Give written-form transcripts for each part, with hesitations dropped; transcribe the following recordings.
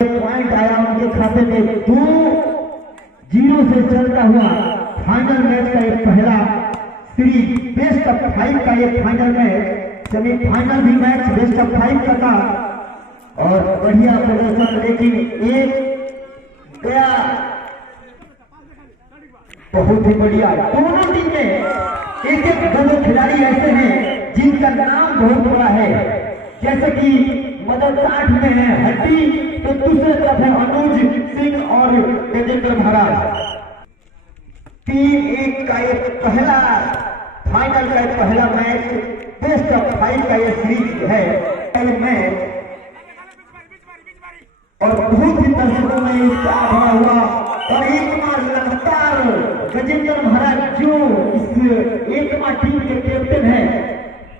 Point आया उनके खाते में 2-0 से चलता हुआ फाइनल मैच का एक पहला सीरीज बेस्ट ऑफ 5 का एक फाइनल मैच, सेमीफाइनल भी मैच बेस्ट ऑफ 5 का था और बढ़िया प्रदर्शन, लेकिन एक गया बहुत ही बढ़िया। दोनों टीम में एक दोनों खिलाड़ी ऐसे हैं जिनका नाम बहुत बड़ा है, जैसे कि मदर 60 में है हड्डी, तो दूसरे तरफ है अनुज सिंह और गजेंद्र महाराज। 3-1 का एक पहला फाइनल का एक पहला मैच बेस्ट ऑफ 5 का ये सीरीज है मैच और बहुत ही दर्शकों में इसका भरा हुआ और एक बार लगातार गजेंद्र महाराज जो इस एक बार टीम के कैप्टन है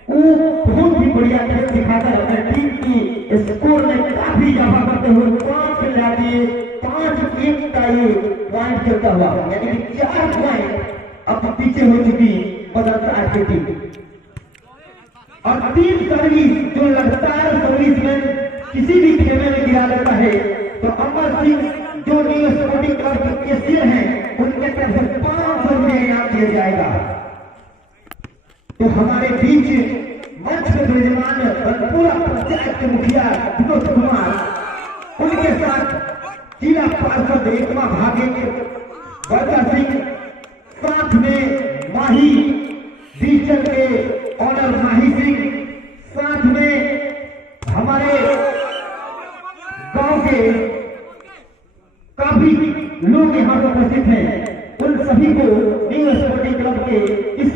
वो बहुत ही बढ़िया खेल दिखाकर अपने टीम की स्कोर में काफी इजाफा करते हुए 5 ला दिए। 5-1 का ये पॉइंट चलता हुआ, यानी कि 4 पॉइंट अब पीछे हो चुकी मदरसा आर्ट की टीम और 3 सर्विस जो लगातार सर्विस में किसी भी खेमे में गिरा देता है, तो अमर सिंह जो न्यू स्पोर्टिंग क्लब के कैशियर हैं उनके तरफ से 500 रुपये इनाम दिया जाएगा। तो हमारे बीच मंच के विराजमान बनपुरा पंचायत के मुखिया विनोद कुमार, उनके साथ जिला पार्षद एकमा भागेंद्र बरका सिंह, साथ में माही डिजिटल के ऑनर माही सिंह, साथ में हमारे गांव के काफी लोग यहाँ पर उपस्थित हैं, उन सभी को न्यू स्पोर्टिंग क्लब के इस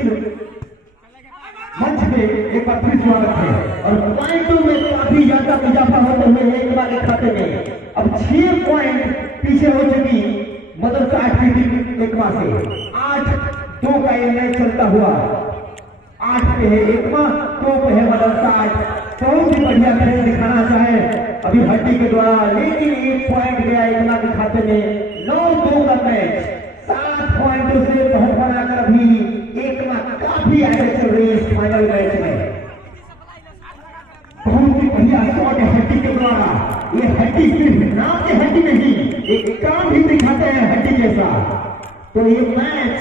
मंच पे एक बार फिर स्वागत है। और पॉइंटों में काफी ज्यादा इजाफा होते हुए एक बार के खाते में अब 6 पॉइंट पीछे हो चुकी मदरसा 8 की टीम एकमा से। 8-2 का ये मैच चलता हुआ, 8 पे है एकमा, 2 पे है मदरसा 8। बहुत ही बढ़िया खेल दिखाना चाहे अभी हड्डी के द्वारा, लेकिन 1 पॉइंट गया एकमा के खाते में। 9-2 का मैच 7 पॉइंटों से बहुत बनाकर अभी एकमा काफी आगे चल रही है इस फाइनल मैच में। बहुत ही बढ़िया शॉट है हड्डी के द्वारा। ये हड्डी सिर्फ नाम की हड्डी नहीं, एक काम भी दिखाते हैं हड्डी जैसा। तो ये मैच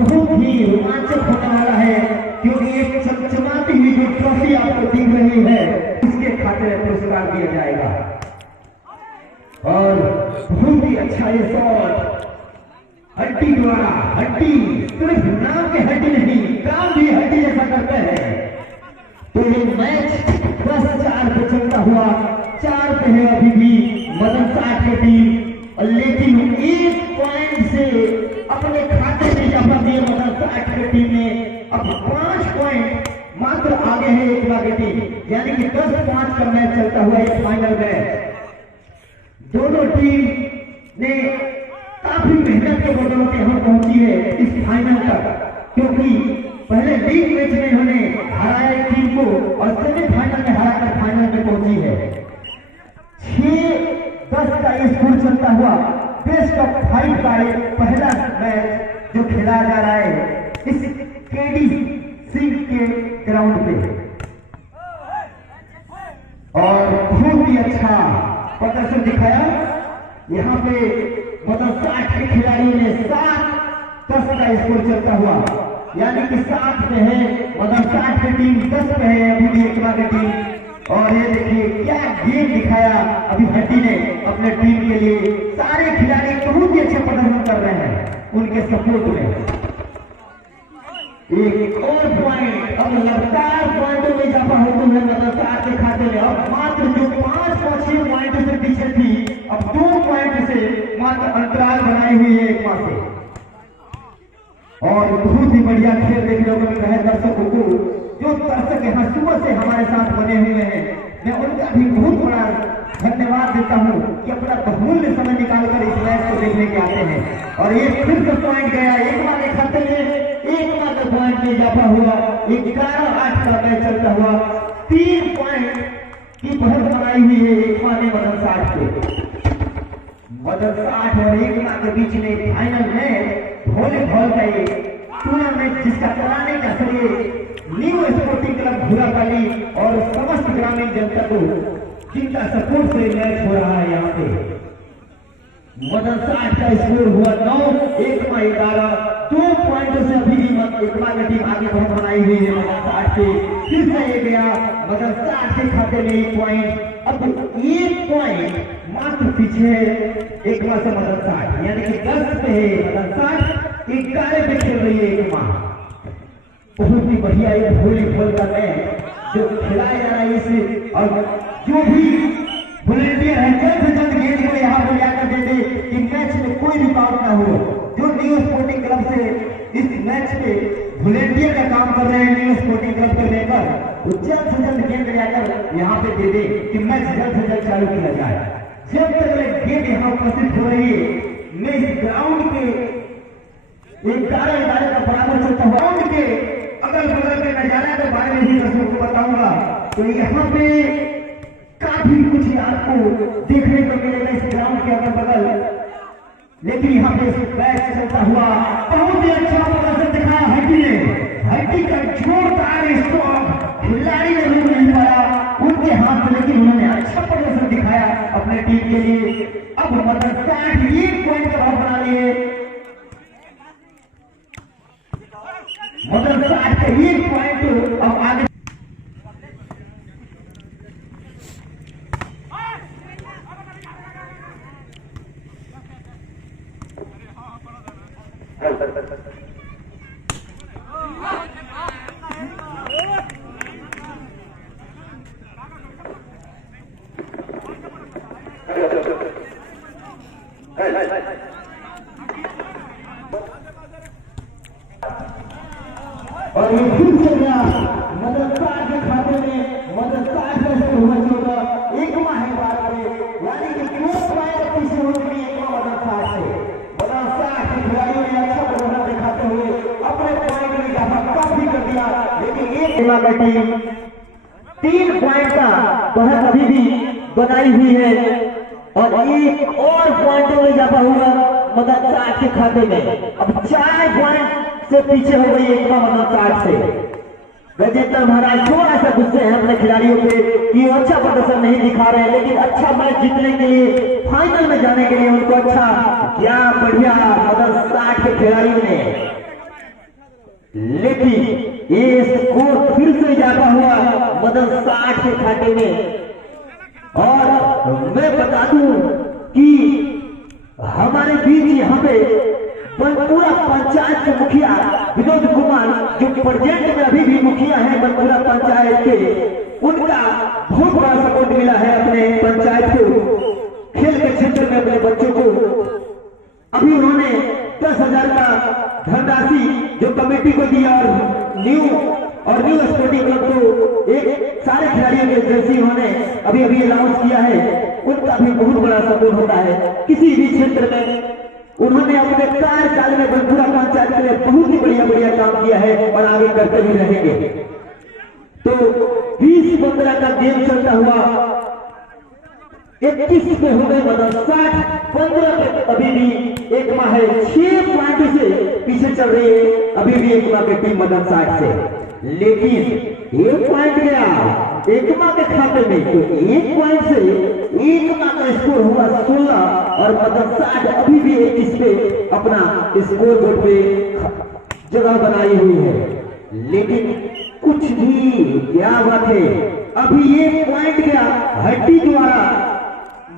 बहुत ही रोमांचक होने वाला है, क्योंकि एक चमचमाती हुई जो ट्रॉफी आपको दिख रही है उसके खाते में पुरस्कार दिया जाएगा। और बहुत ही अच्छा ये शॉट हड्डी द्वारा, हड्डी सिर्फ नाम के हड्डी नहीं, काम भी हड्डी जैसा करते हैं। तो ये मैच 10-4 पे चलता हुआ, 4 पे है अभी भी मदरसा 8 की टीम, लेकिन 1 पॉइंट से अपने खाते में इजाफा दिए मदरसा 8 की टीम ने। अब 5 पॉइंट मात्र आगे है एकमा की टीम, यानी कि 10-5 का मैच चलता हुआ एक फाइनल मैच। दोनों टीम ने काफी मेहनत के बदौलत यहाँ पहुंची है इस फाइनल तक, क्योंकि पहले लीग मैच में इन्होंने हराया टीम को और सेमीफाइनल में हराकर फाइनल में पहुंची है। 6-10 का स्कोर चलता हुआ बेस्ट ऑफ 5 का एक पहला मैच जो खेला जा रहा है इस केडी सिंह के ग्राउंड पे, और बहुत ही अच्छा प्रदर्शन दिखाया यहाँ पे मदरसा 8 के खिलाड़ियों ने। 7-10 का स्कोर चलता हुआ, यानी कि 7 में है मदरसा 8 की टीम, 10 में है अभी भी एकमा की टीम। और ये देखिए क्या गेम दिखाया अभी हड्डी ने अपने टीम के लिए। सारे खिलाड़ी बहुत ही अच्छे प्रदर्शन कर रहे हैं उनके सपोर्ट में। एक और पॉइंट, अब लगातार पॉइंटों में इजाफा होते हुए मदरसा 8 के खाते में। अब मात्र जो 5-6 पॉइंट से पीछे थी, अब 2 पॉइंट से मात्र अंतराल बनाई हुई है एकमा से। और बहुत ही बढ़िया खेल देखने को मिल रहा है दर्शकों को। जो दर्शक यहाँ सुबह से हमारे साथ बने हुए हैं, मैं उनका भी बहुत बड़ा धन्यवाद देता हूँ कि अपना बहुमूल्य समय निकालकर इस मैच को देखने के आते हैं। और ये फिर से पॉइंट गया एकमा के खाते में। एकमा का पॉइंट में इजाफा हुआ, 11-8 का मैच चलता हुआ। 3 पॉइंट की बढ़त बनाई हुई है एकमा ने मदरसा 8 को। मदरसा 8 और एकमा के बीच में फाइनल मैच वॉलीबॉल का ये टूर्नामेंट, जिसका कराने का श्रेय न्यू स्पोर्टिंग क्लब भूरापाली और समस्त ग्रामीण जनता को जिनका सपोर्ट से मैच हो रहा है यहाँ पे। मदन 60 का स्कोर हुआ 9, एकमा 11, 2 पॉइंटों से अभी भी एकमा की टीम आगे बहुत बनाई हुई है। मदन 60 से फिर से ये गया, मदन 60 के खाते में 1 पॉइंट। अब 1 पॉइंट मात्र पीछे एकमा से मदन 60, यानी कि 10 पे है मदन 60, 11 पे खेल रही है एकमा। बहुत ही बढ़िया ये वॉलीबॉल का मैच जो खिलाया जा रहा है इसे, और जो भी वॉलंटियर है जल्द से जल्द गेंद को यहाँ पर लाकर दे दे कि मैच में कोई रुकावट ना हो। जो न्यू स्पोर्टिंग क्लब से इस मैच पे वॉलंटियर का काम कर रहे हैं न्यू स्पोर्टिंग क्लब के मेंबर, वो जल्द से जल्द गेंद लाकर यहाँ पे दे दे कि मैच जल्द से जल्द चालू किया जाए। जब तक गेंद यहाँ उपस्थित हो रही है, मैं इस ग्राउंड के 11 का बराबर चलता हुआ ग्राउंड के अगल बगल के नजारा के बारे में भी दर्शकों को बताऊंगा। तो यहाँ पे काफी कुछ आपको देखने को मिलेगा इस ग्राउंड के अगल बगल, लेकिन यहाँ पे मैच चलता हुआ बहुत ही अच्छा प्रदर्शन दिखाया हड्डी ने। हड्डी का जोरदार स्ट्रोक खिलाड़ी ने रोक नहीं पाया उनके हाथ में, लेकिन उन्होंने अच्छा प्रदर्शन दिखाया अपने टीम के लिए। अब मदन 60 1 पॉइंट का भाव बना लिए, मदन 60 का 1 पॉइंट अब आगे। और ये फिर से गया मदन 60 के खाते में, मदन 60 में से हुआ 14, एकमा है 12 पे, यानी कि 2 पॉइंट पीछे हो गई एकमा मदन 60 से। मदन 60 के खिलाड़ियों ने अच्छा प्रदर्शन दिखाते हुए अपने पॉइंट में इजाफा काफी कर दिया, लेकिन एकमा का टीम 3 पॉइंट का बढ़त अभी भी बनाई हुई है और एक और पॉइंटों में इजाफा हुआ मदन 60 के खाते में। अब 4 पॉइंट से पीछे हो गई एकमा मदन 60 से। गजेंद्र महाराज थोड़ा सा गुस्से हैं अपने खिलाड़ियों पे कि वो अच्छा प्रदर्शन नहीं दिखा रहे हैं, लेकिन अच्छा मैच जीतने के लिए, फाइनल में जाने के लिए उनको अच्छा क्या बढ़िया मदन 60 के खिलाड़ियों ने, लेकिन ये स्कोर फिर से इजाफा हुआ मदन 60 के खाते में। और मैं बता दूं कि हमारे बीच यहाँ पे बनपुरा पंचायत के मुखिया विनोद कुमार, जो प्रेजेंट में अभी भी मुखिया है बनपुरा पंचायत के, उनका बहुत बड़ा सपोर्ट मिला है अपने पंचायत को, खेल के क्षेत्र में अपने बच्चों को। अभी उन्होंने 10,000 का धनराशि जो कमेटी को दिया और न्यू स्पोर्टिंग क्लब को एक सारे खिलाड़ियों के जर्सी उन्होंने अभी अनाउंस किया है। उनका भी बहुत बड़ा सपोर्ट होता है किसी भी क्षेत्र में। उन्होंने अपने कार्यकाल में बनपुरा पंचायत के लिए बहुत ही बढ़िया काम किया है और आगे करते भी रहेंगे। तो 20-15 का गेम चलता हुआ 21 पे हो गए मदन 60, 15 पे अभी भी एकमा है 6 पॉइंट से पीछे चल रही है अभी भी एकमा की टीम मदन 60 से, लेकिन 1 पॉइंट गया एकमा के खाते में। तो 1 पॉइंट से एकमा का स्कोर हुआ 16 और मदन 60 अभी भी 21 पे अपना स्कोर बोर्ड पे जगह बनाई हुई है। लेकिन कुछ भी क्या बात है, अभी 1 पॉइंट गया हड्डी द्वारा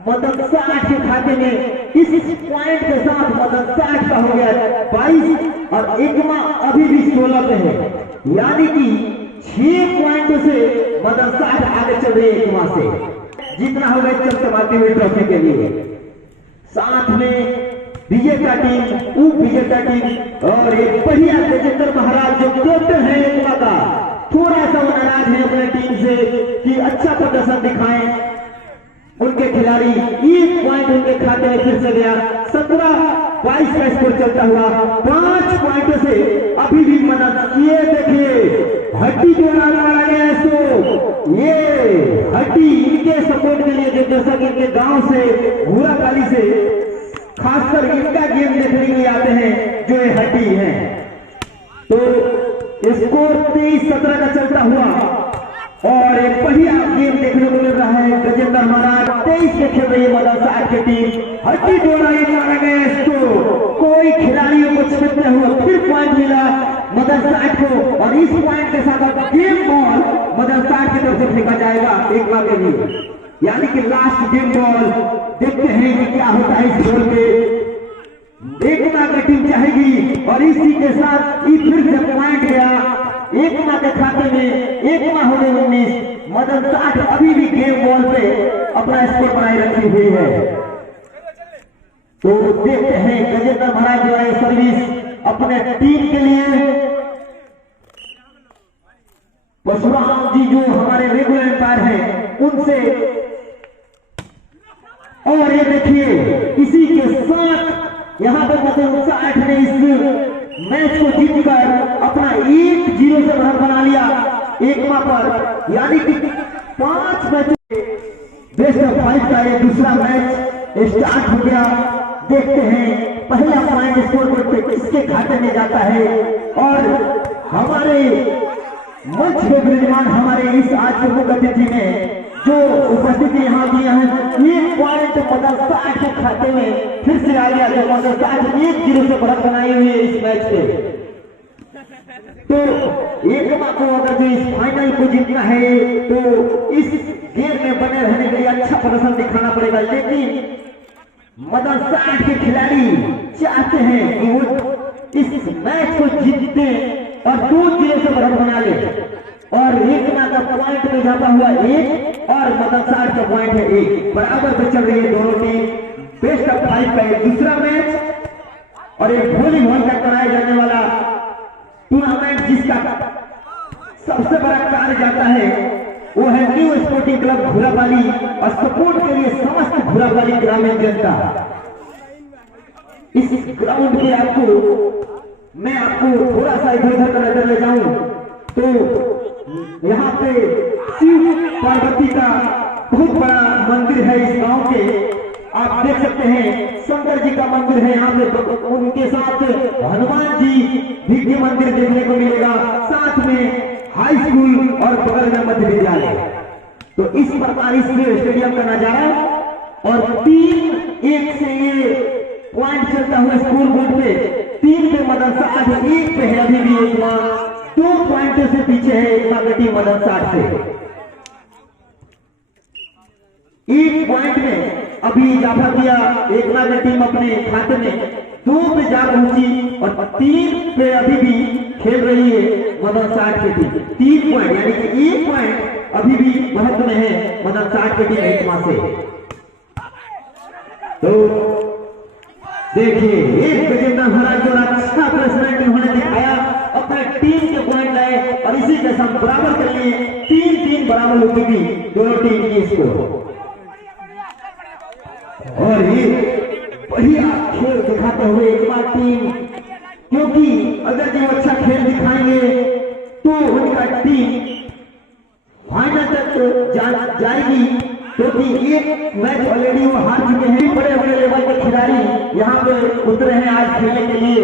मदन 60 के खाते में। इस पॉइंट के साथ मदन 60 का हो गया 22 और एकमा अभी भी 16 पे है, यानी कि 6 पॉइंट से मदन 60 आगे चल रही है एकमा से। जितना हो गया चमचमाती हुई ट्रॉफी के लिए। साथ में विजेता टीम, उप विजेता टीम और एक बढ़िया गजेंद्र महाराज जो कैप्टन है एकमा का, थोड़ा सा नाराज है अपने टीम से कि अच्छा प्रदर्शन दिखाएं। उनके खिलाड़ी 1 पॉइंट उनके खाते में फिर से गया। 17-22 का स्कोर चलता हुआ 5 पॉइंट से अभी भी मदन। ये देखिए हड्डी जो मारा गया इसको, ये हड्डी इनके सपोर्ट के लिए जो दर्शक इनके गांव से भूरा काली से खासकर इनका गेम देखने के लिए आते हैं जो ये हड्डी है। तो स्कोर 23-17 का चलता हुआ और एक बढ़िया गेम देखने को मिल रहा है। गजेंद्र महाराज 23 से खेल रही है मदरसा 8 की टीम। हड्डी डोरा मारा गया इसको, कोई खिलाड़ियों को छेड़ते हुए फिर पॉइंट मिला मदरसा 8 को, और इस पॉइंट के साथ अब गेम बॉल मदरसा 8 की तरफ से फेंका जाएगा एक बार के लिए, यानी कि लास्ट गेम बॉल। देखते हैं कि क्या होता है इस बॉल पे। एक माँ की टीम चाहेगी और इसी के साथ फिर से पॉइंट गया एक माँ के खाते में। एक माँ होने 19, मदरसा 8 अभी भी गेम बॉल पे अपना स्कोर बनाए रखी हुई है। तो देखते हैं गजेंद्र महाराज जो है सर्विस अपने टीम के लिए। परशुराम जी जो हमारे रेगुलर एम्पायर हैं उनसे, और ये देखिए इसी के साथ यहाँ पर मदरसा 8 ने इस मैच को जीतकर अपना 1-0 से बढ़त बना लिया एक माह पर, यानी कि 5 मैच बेस्ट ऑफ 5 का ये दूसरा मैच स्टार्ट हो गया। देखते हैं पहला पॉइंट स्कोर बोर्ड पे किसके खाते में जाता है। और हमारे मंच पे विराजमान हमारे इस आज के मुख्य अतिथि में जो उपस्थिति यहाँ दिया है, 1 पॉइंट मदरसा 8 के खाते में फिर से आ गया। जो मदरसा 8 1-0 से बढ़त बनाई हुई है इस मैच पे। तो एक माह को अगर जो इस फाइनल को जीतना है तो इस गेम में बने रहने के लिए अच्छा प्रदर्शन दिखाना पड़ेगा। लेकिन मदरसा 8 के खिलाड़ी चाहते हैं कि वो इस मैच को जीतते और 2-0 से बढ़त बना ले, और एक माह का पॉइंट में जाता हुआ 1 और मदरसा 8 का पॉइंट है 1, बराबर पे चल रही है दोनों टीम। बेस्ट ऑफ 5 का एक दूसरा मैच और एक वॉलीबॉल का कराया जाने वाला टूर्नामेंट जिसका सबसे बड़ा कार्य जाता है वो है न्यू स्पोर्टिंग क्लब घुरापाली, और सपोर्ट के लिए समस्त घुरापाली ग्रामीण जनता। इस ग्राउंड पे मैं आपको थोड़ा सा इधर उधर का नजर ले जाऊं तो यहाँ पे शिव पार्वती का बहुत बड़ा मंदिर है इस गांव के। आप देख सकते हैं शंकर जी का मंदिर है यहाँ पे, उनके साथ हनुमान जी भी मंदिर देखने को मिलेगा, साथ में हाई स्कूल और बगल में मध्य विद्यालय। तो इस प्रकार इस स्टेडियम का नजारा, और 3-1 से ये पॉइंट चलता हुआ स्कोर बोर्ड पे 3 पे मदरसा 8 1 पे है अभी भी। एक माह 2 पॉइंटों से पीछे है एक माह की टीम मदरसा 8 से। 1 पॉइंट में अभी इजाफा किया एक माह की टीम अपने खाते में, 2 पे जा पहुंची और 3 पे अभी भी खेल रही है मदरसा 8 की टीम। 3 पॉइंट यानी कि 1 पॉइंट अभी भी महत्व में है मदरसा 8 की टीम एक माह से। तो देखिए एक गजेंद्र महाराज जो अच्छा प्लेसमेंट उन्होंने दिखाया, अपने टीम के पॉइंट लाए और इसी के साथ बराबर कर लिए। 3-3 बराबर हो चुकी दोनों टीम की स्कोर। और ये बढ़िया खेल दिखाते हुए एक बार टीम, क्योंकि अगर जो अच्छा खेल दिखाएंगे तो उनका टीम फाइनल तक जाएगी, क्योंकि एक मैच ऑलरेडी वो हार चुके हैं। बड़े बड़े लेवल के खिलाड़ी यहाँ पे उतरे हैं आज खेलने के लिए।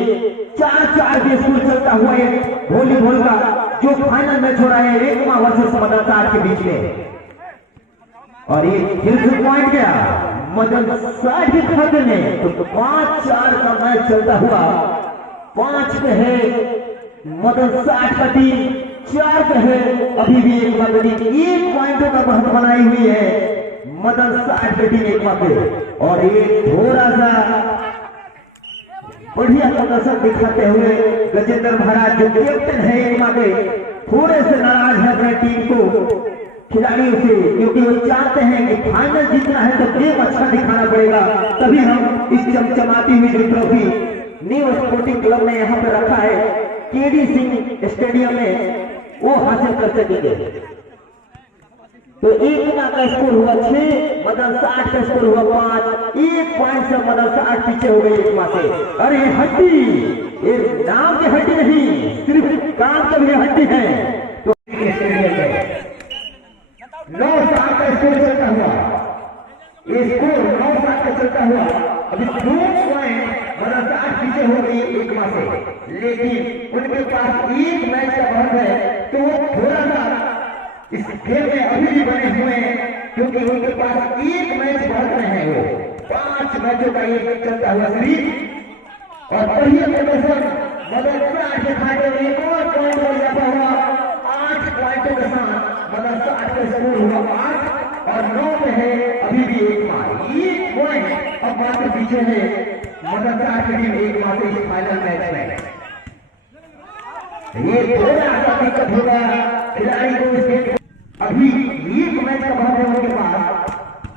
4-4 के स्कोर चलता हुआ एक वॉलीबॉल का जो फाइनल मैच हो रहा है एक माह वर्सेस मदरसा 8 के बीच में, और ये फिर से पॉइंट गया मदरसा 8 के खाते में। तो 5-4 का मैच चलता हुआ 5 पे है मदरसा 8 का टीम, 4 पे है अभी भी एक माह की टीम। 1 पॉइंटों का बढ़त बनाई हुई है मदरसा 8 की टीम एक माह पे। और ये थोड़ा सा बढ़िया प्रदर्शन दिखाते हुए गजेंद्र महाराज जो कैप्टन है एक माह के, थोड़े से नाराज है अपनी टीम को खिलाड़ियों से, क्योंकि वो चाहते हैं कि फाइनल जीतना है तो गेम अच्छा दिखाना पड़ेगा, तभी हम इस चमचमाती हुई जो ट्रॉफी न्यू स्पोर्टिंग क्लब ने यहाँ पे रखा है केडी सिंह स्टेडियम में वो हासिल कर सकेंगे। तो एक माह का स्कोर हुआ 6, मदरसा 8 का स्कोर हुआ 5। 1 पॉइंट से मदरसा 8 पीछे हो गई एक माह से। अरे हड्डी, ये नाम की हड्डी नहीं, सिर्फ काम की भी हड्डी है। तो 9-7 का स्कोर चलता हुआ, ये स्कोर 9-7 का चलता हुआ अभी 2 पॉइंट मदरसा 8 पीछे हो गई एक माह से। लेकिन उनके पास 1 मैच का बढ़त है, तो वो थोड़ा सा इस खेल में अभी भी बने हुए हैं, क्योंकि उनके पास एक मैच बढ़ रहे हैं। वो 5 मैचों का ये चलता हुआ सीरीज और बढ़िया प्रदर्शन मदरसा के खाते में एक और पॉइंट हो जाता हुआ 8 पॉइंटों के साथ मदरसा का स्कोर हुआ 8 और 9 में है अभी भी एक पॉइंट अब मात्र पीछे है मदरसा की टीम एक मात्र इस फाइनल मैच में। ये थोड़ा सा दिक्कत होगा खिलाड़ी को इसके अभी एक मैच का भाव है उनके पास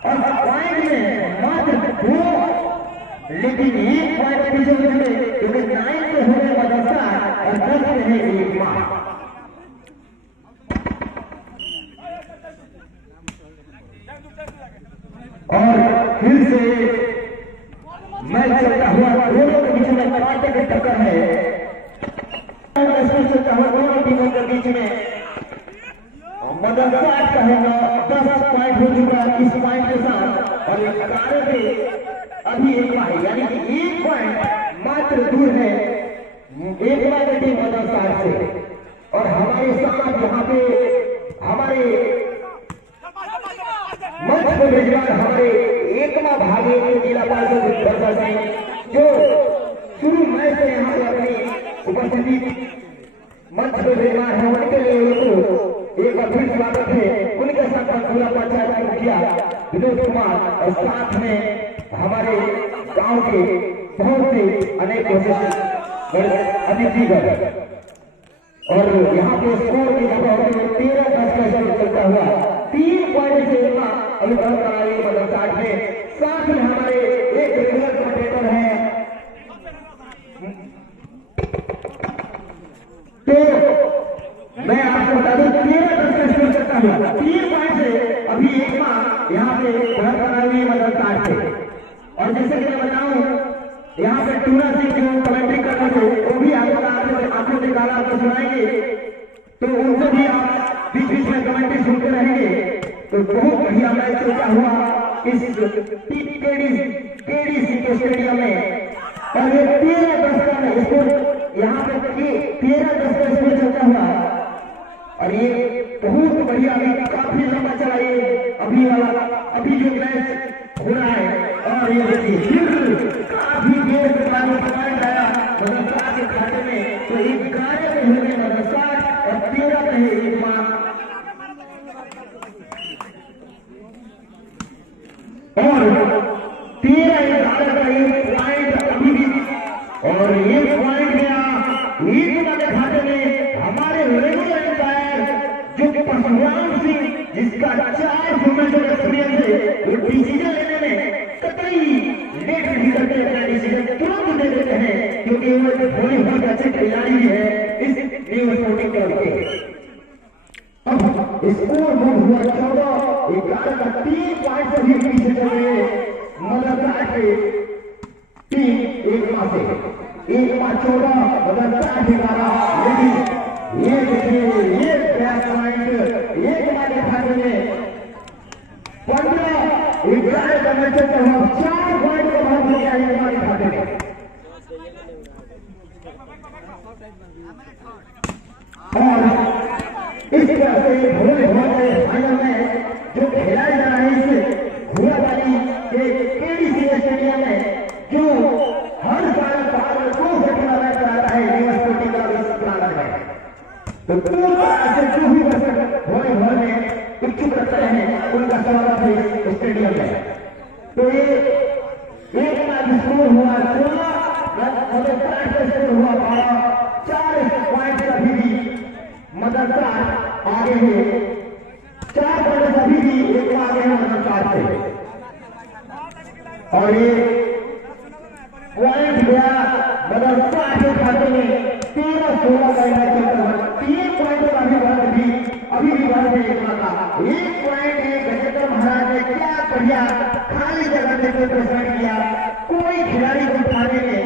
और पॉइंट में मात्र 2, लेकिन एक पॉइंट पीछे हुए क्योंकि 9 में हो गए मदरसा और 10 में है एक माह। और फिर से मैच चलता हुआ दोनों के बीच में कांटे की टक्कर है। चलता हुआ दोनों टीमों के बीच में मदरसा का है 10 पॉइंट हो चुका है इस पॉइंट के साथ और 11 पे अभी एक पॉइंट यानी कि एक पॉइंट मात्र दूर है एक वाली टीम मदरसा से। और हमारे साथ यहाँ पे हमारे मंच पर विजयमान हमारे एकमा भागे जिला पार्षद दर्शा सिंह जो शुरू मैच से यहाँ पे अपनी उपस्थिति मंच पर विजयमान है, उनके लिए उनको एक बार फिर स्वागत है। उनके साथ पूरा पंचायत मुखिया विनोद कुमार और साथ में हमारे गांव के बहुत से अनेक अतिथिगण और यहाँ पे स्कोर की 13-10 का स्कोर चलता हुआ 3 पॉइंट से अभिभावक कराई मदरसा में। साथ में हमारे एक रेगुलर कमेंटेटर है तो मैं आपको बता दूं 13-10 का स्कोर चलता हुआ 3 पॉइंट से अभी एक माह यहाँ पे घर बनाई मदरसा से। और जैसे कि मैं बताऊं यहाँ पे टूना सिंह जो कमेंट्री कर रहे थे वो भी आपको दिखाना आपको सुनाएंगे तो उनसे भी आप बीच बीच में कमेंट्री सुनते रहेंगे। तो बहुत बढ़िया मैच चलता हुआ इस केडीसी के स्टेडियम में और ये 13-10 का स्कोर यहाँ पे 13-10 का स्कोर चलता हुआ और ये बहुत बढ़िया अभी काफी लंबा चला ये अभी जो मैच हो रहा है। और ये देखिए काफी देर के बाद पॉइंट आया मदरसा के खाते में तो 11 में हो गए मदरसा और 13 में है एक माह। और 13-11 का एक पॉइंट अभी भी और ये पॉइंट गया एक माह के खाते में हमारे रेगुलर एम्पायर जो परशुराम सिंह जिसका 4 फॉर्मेशन एक्सपीरियंस है वो डिसीजन लेने में कतई लेट नहीं करते अपना डिसीजन तुरंत दे देते हैं क्योंकि वो वॉलीबॉल के अच्छे खिलाड़ी भी है इस न्यू स्पोर्टिंग क्लब के। अब स्कोर मूव हुआ 14-11 का 3 पॉइंट से भी पीछे चल रहे मदरसा के टीम एक माह से 14 मदरसा 11 लेकिन ये देखिए ये बैक पॉइंट एक माह के खाते में 15-11 का मैच चलता हुआ 4 पॉइंट का भाग लिया एक माह के खाते में। और इस तरह से भोले फाइनल में जो खिलाए जा रहे हैं इस घोड़ाबाजी के केडीसी स्टेडियम में जो हर साल 2 से टूर्नामेंट कराता है यूनिवर्सिटी का इस प्रांगण में तो जो भी दर्शक भोले भर में इच्छुक रखते हैं उनका स्वागत है इस स्टेडियम में। तो ये एक मैच स्कोर हुआ 16 स्कोर हुआ 4 पॉइंट अभी भी मदरसा आगे है 4 पॉइंट अभी भी एक आगे है मदरसा से। और ये पॉइंट गया मदरसा के खाते में 13-16 का मैच चलता है 3 पॉइंट का अभी भी भारत में एक माता 1 पॉइंट गजेंद्र महाराज ने क्या बढ़िया खाली जगह में प्रसार किया। कोई खिलाड़ी को उठाने में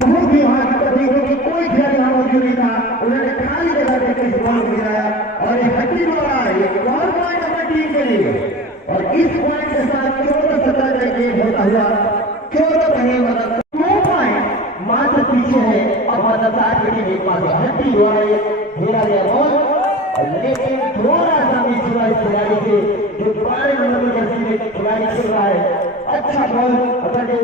बहुत ही वहां दिक्कत नहीं होगी, कोई खिलाड़ी वहां मौजूद नहीं था, उन्होंने खाली जगह पे इस बॉल को गिराया और ये हड्डी द्वारा एक और पॉइंट अपनी टीम के लिए। और इस पॉइंट के साथ 14-17 का गेम होता हुआ 14 रहे मतलब 2 पॉइंट मात्र पीछे है और मदरसा की टीम एक मात्र हड्डी द्वारा घेरा गया बॉल लेकिन थोड़ा अच्छा बॉल अगर जो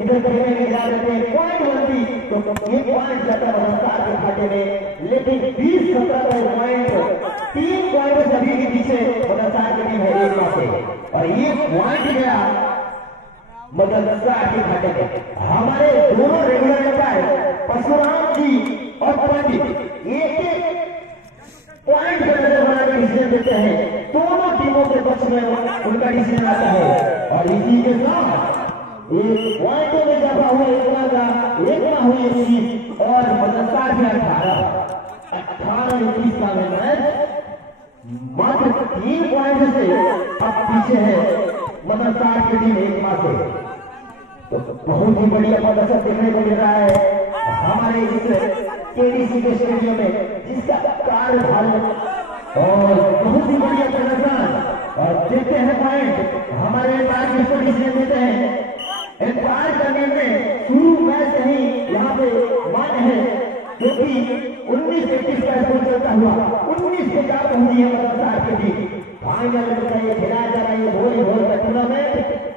इधर खेलने के जा रहे थे पॉइंट बनती तो ये पॉइंट जाता मदनसार के खाते में, लेकिन 20-17 पॉइंट 3 पॉइंट सभी के पीछे मदनसार की टीम है एक से, और ये पॉइंट गया मदनसार के खाते में। हमारे दोनों रेगुलर अंपायर परशुराम जी और पंडित एक पॉइंट का नजर बनाने डिसीजन देते हैं, दोनों टीमों के पक्ष में उनका डिसीजन आता है। और इसी के साथ एक पॉइंटों में जमा हुआ एक हुई चीज और मदनसार के 18-21 का मैच मात्र 3 पॉइंट से अब पीछे है मदनसार की टीम एक माह से। तो बहुत ही बढ़िया प्रदर्शन देखने को मिल रहा है हमारे इस केडीसी के स्टेडियम में, जिसका कार्यभार और बहुत ही बढ़िया प्रदर्शन। और देखते हैं पॉइंट हमारे एम्पायर किसको डिसीजन देते हैं। एम्पायर करने में शुरू मैच नहीं यहाँ पे मान्य है, क्योंकि 19-21 का स्कोर चलता हुआ 19 के जा पहुंची है मदनसार की टीम। फाइनल में ये खेला जा रहा है वॉलीबॉल का टूर्नामेंट,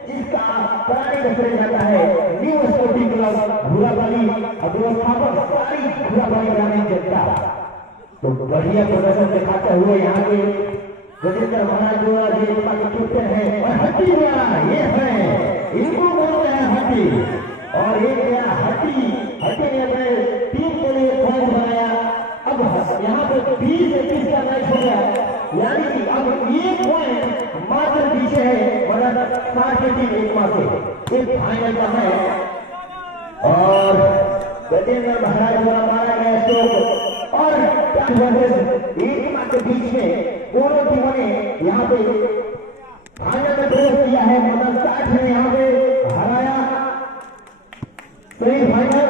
जिसका करारी दफरे जाता है न्यू स्पोर्टिंग क्लब भूराबाली और व्यवस्थापक सारी भूराबाली ग्रामीण जनता। तो बढ़िया प्रदर्शन दिखाते हुए यहाँ के गजेंद्र महाराज जो कैप्टन है, और हट्टी द्वारा ये है इनको बोलते हैं हट्टी, और एक गया हट्टी ने अपने टीम के लिए पॉइंट बनाया। अब यहाँ पे 20-21 का मैच हो गया, यानी कि अब ये पॉइंट मात्र पीछे है मदनसार की टीम एक माह से। एक फाइनल का मैच और गजेंद्र महाराज द्वारा मारा गया स्ट्रोक और एक माह के बीच में दोनों टीमों ने यहाँ पे फाइनल में प्रवेश किया है। मदनसार ने यहाँ पे हराया सेमीफाइनल,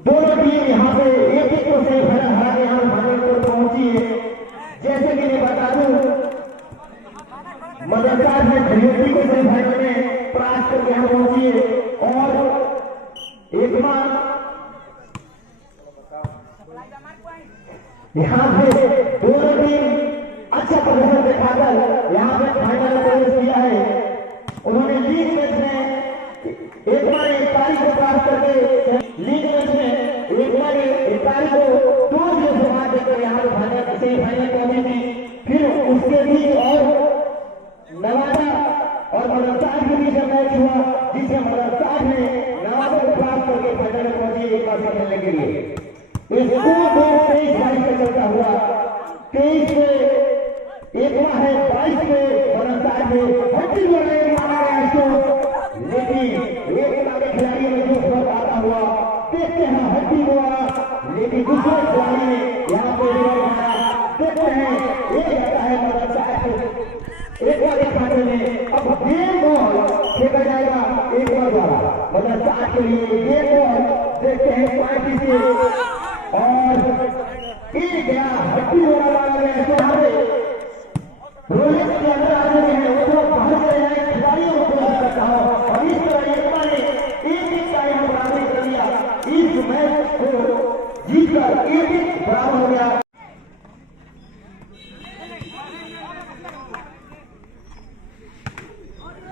दोनों टीम यहाँ पे एक को सेमीफाइनल हरा के यहाँ फाइनल पर पहुंची है। जैसे कि मैं बता दूं मदनसार ने खरीदी को सेमीफाइनल में परास्त करके यहाँ पहुंची है, और एक बार यहाँ पे दोनों टीम अच्छा प्रदर्शन दिखाकर यहाँ पे फाइनल में प्रवेश किया है। उन्होंने लीग मैच में एक बार 41 को प्राप्त करके लीग मैच में एक बार 41 को 2-0 से मार देकर यहाँ पे फाइनल सेमीफाइनल पहुंची थी। फिर उसके बीच और नवादा और मदनसार के बीच मैच हुआ, जिसमें मदनसार ने नवादा को प्राप्त करके फाइनल में पहुंची एक बार खेलने के लिए। इस 23 का चलता हुआ 23 में एक माह है, 22 में मदनसार में हट्टी द्वारा एक मारा गया इसको, लेकिन एक माह के खिलाड़ी में जो फर्क आता हुआ देखते हैं हट्टी द्वारा, लेकिन दूसरे खिलाड़ी ने यहाँ पे मारा। देखते हैं एक जाता है मदनसार एक बार एक खाते में। अब गेम बॉल फेंका जाएगा एक बार द्वारा मदनसार के लिए गेम बॉल। देखते हैं पार्टी से और एक गया हट्टी द्वारा मारा गया तो हमें रोहित के अंदर आने में है, वो बाहर से जाए खिलाड़ियों को कोशिश करता हो, और इस तरह एक का यहाँ बराबरी कर लिया। इस मैच को जीतकर एक बराबर हो गया।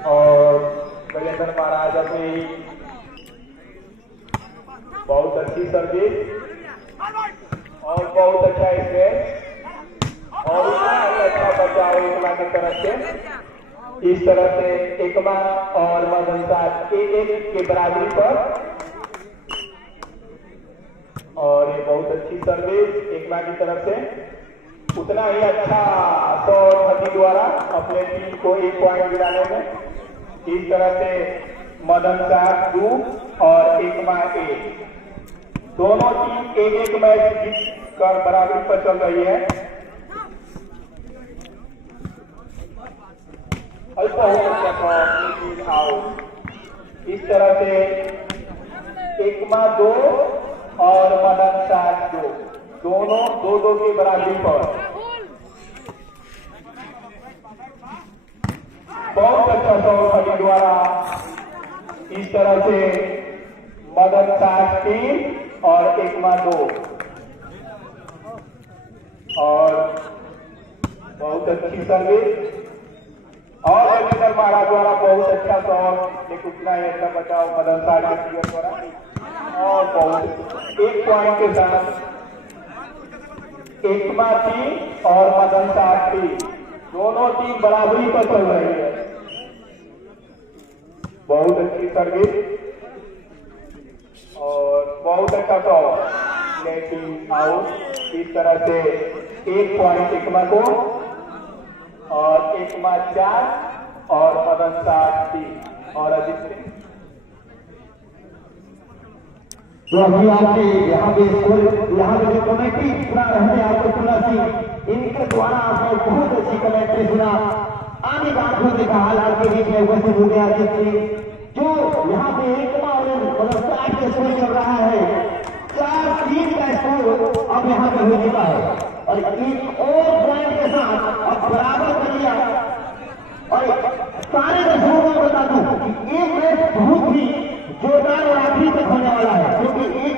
और गजेंद्र महाराज अपनी बहुत अच्छी सर्विस और बहुत अच्छा स्पेस और अच्छा बचाव एकमा की तरफ से। इस तरह से एकमा और मदनसार 1-1 के बराबरी पर, और ये बहुत अच्छी सर्विस एकमा की तरफ से। उतना ही अच्छा शॉट हट्टी द्वारा अपने टीम को 1 पॉइंट दिलाने में। इस तरह से मदनसार 2 और एकमा 1, दोनों टीम 1-1 मैच जीतकर बराबरी पर चल रही है। इस तरह से एकमा 2 और मदनसार 2, दोनों 2-2 की बराबरी पर। बहुत अच्छा शॉट हट्टी द्वारा। इस तरह से मदनसार 3 और एकमा 2, और बहुत अच्छी सर्विस और देवेंद्र महाराज द्वारा बहुत अच्छा शॉट, लेकिन उतना ही अच्छा बचाव मदन साहब के द्वारा, और बहुत 1 पॉइंट के साथ एकमा टीम और मदन साहब टीम दोनों टीम बराबरी पर चल रही है। बहुत अच्छी सर्विस और बहुत अच्छा शॉट, लेकिन आउट। इस तरह से 1 पॉइंट एकमा को और एकमा 4 और मदन साहब 3 और अजीत सिंह। तो अभी आपके यहाँ पे स्कूल यहाँ पे जो कमेटी सुना रहे हैं आपको तुला सिंह, इनके द्वारा आपने बहुत अच्छी कमेटी सुना। आगे बातों से कहा हालात के बीच में उपस्थित हो गया अजीत सिंह, जो यहाँ पे एकमा और मतलब 60 का स्कोर चल रहा है। 4-3 का स्कोर अब यहाँ पे हो चुका है और एक और पॉइंट के साथ अब बराबर कर लिया। और सारे दर्शकों को बता दूं कि ये मैच बहुत ही जोरदार और आखिरी तक होने वाला है, क्योंकि एक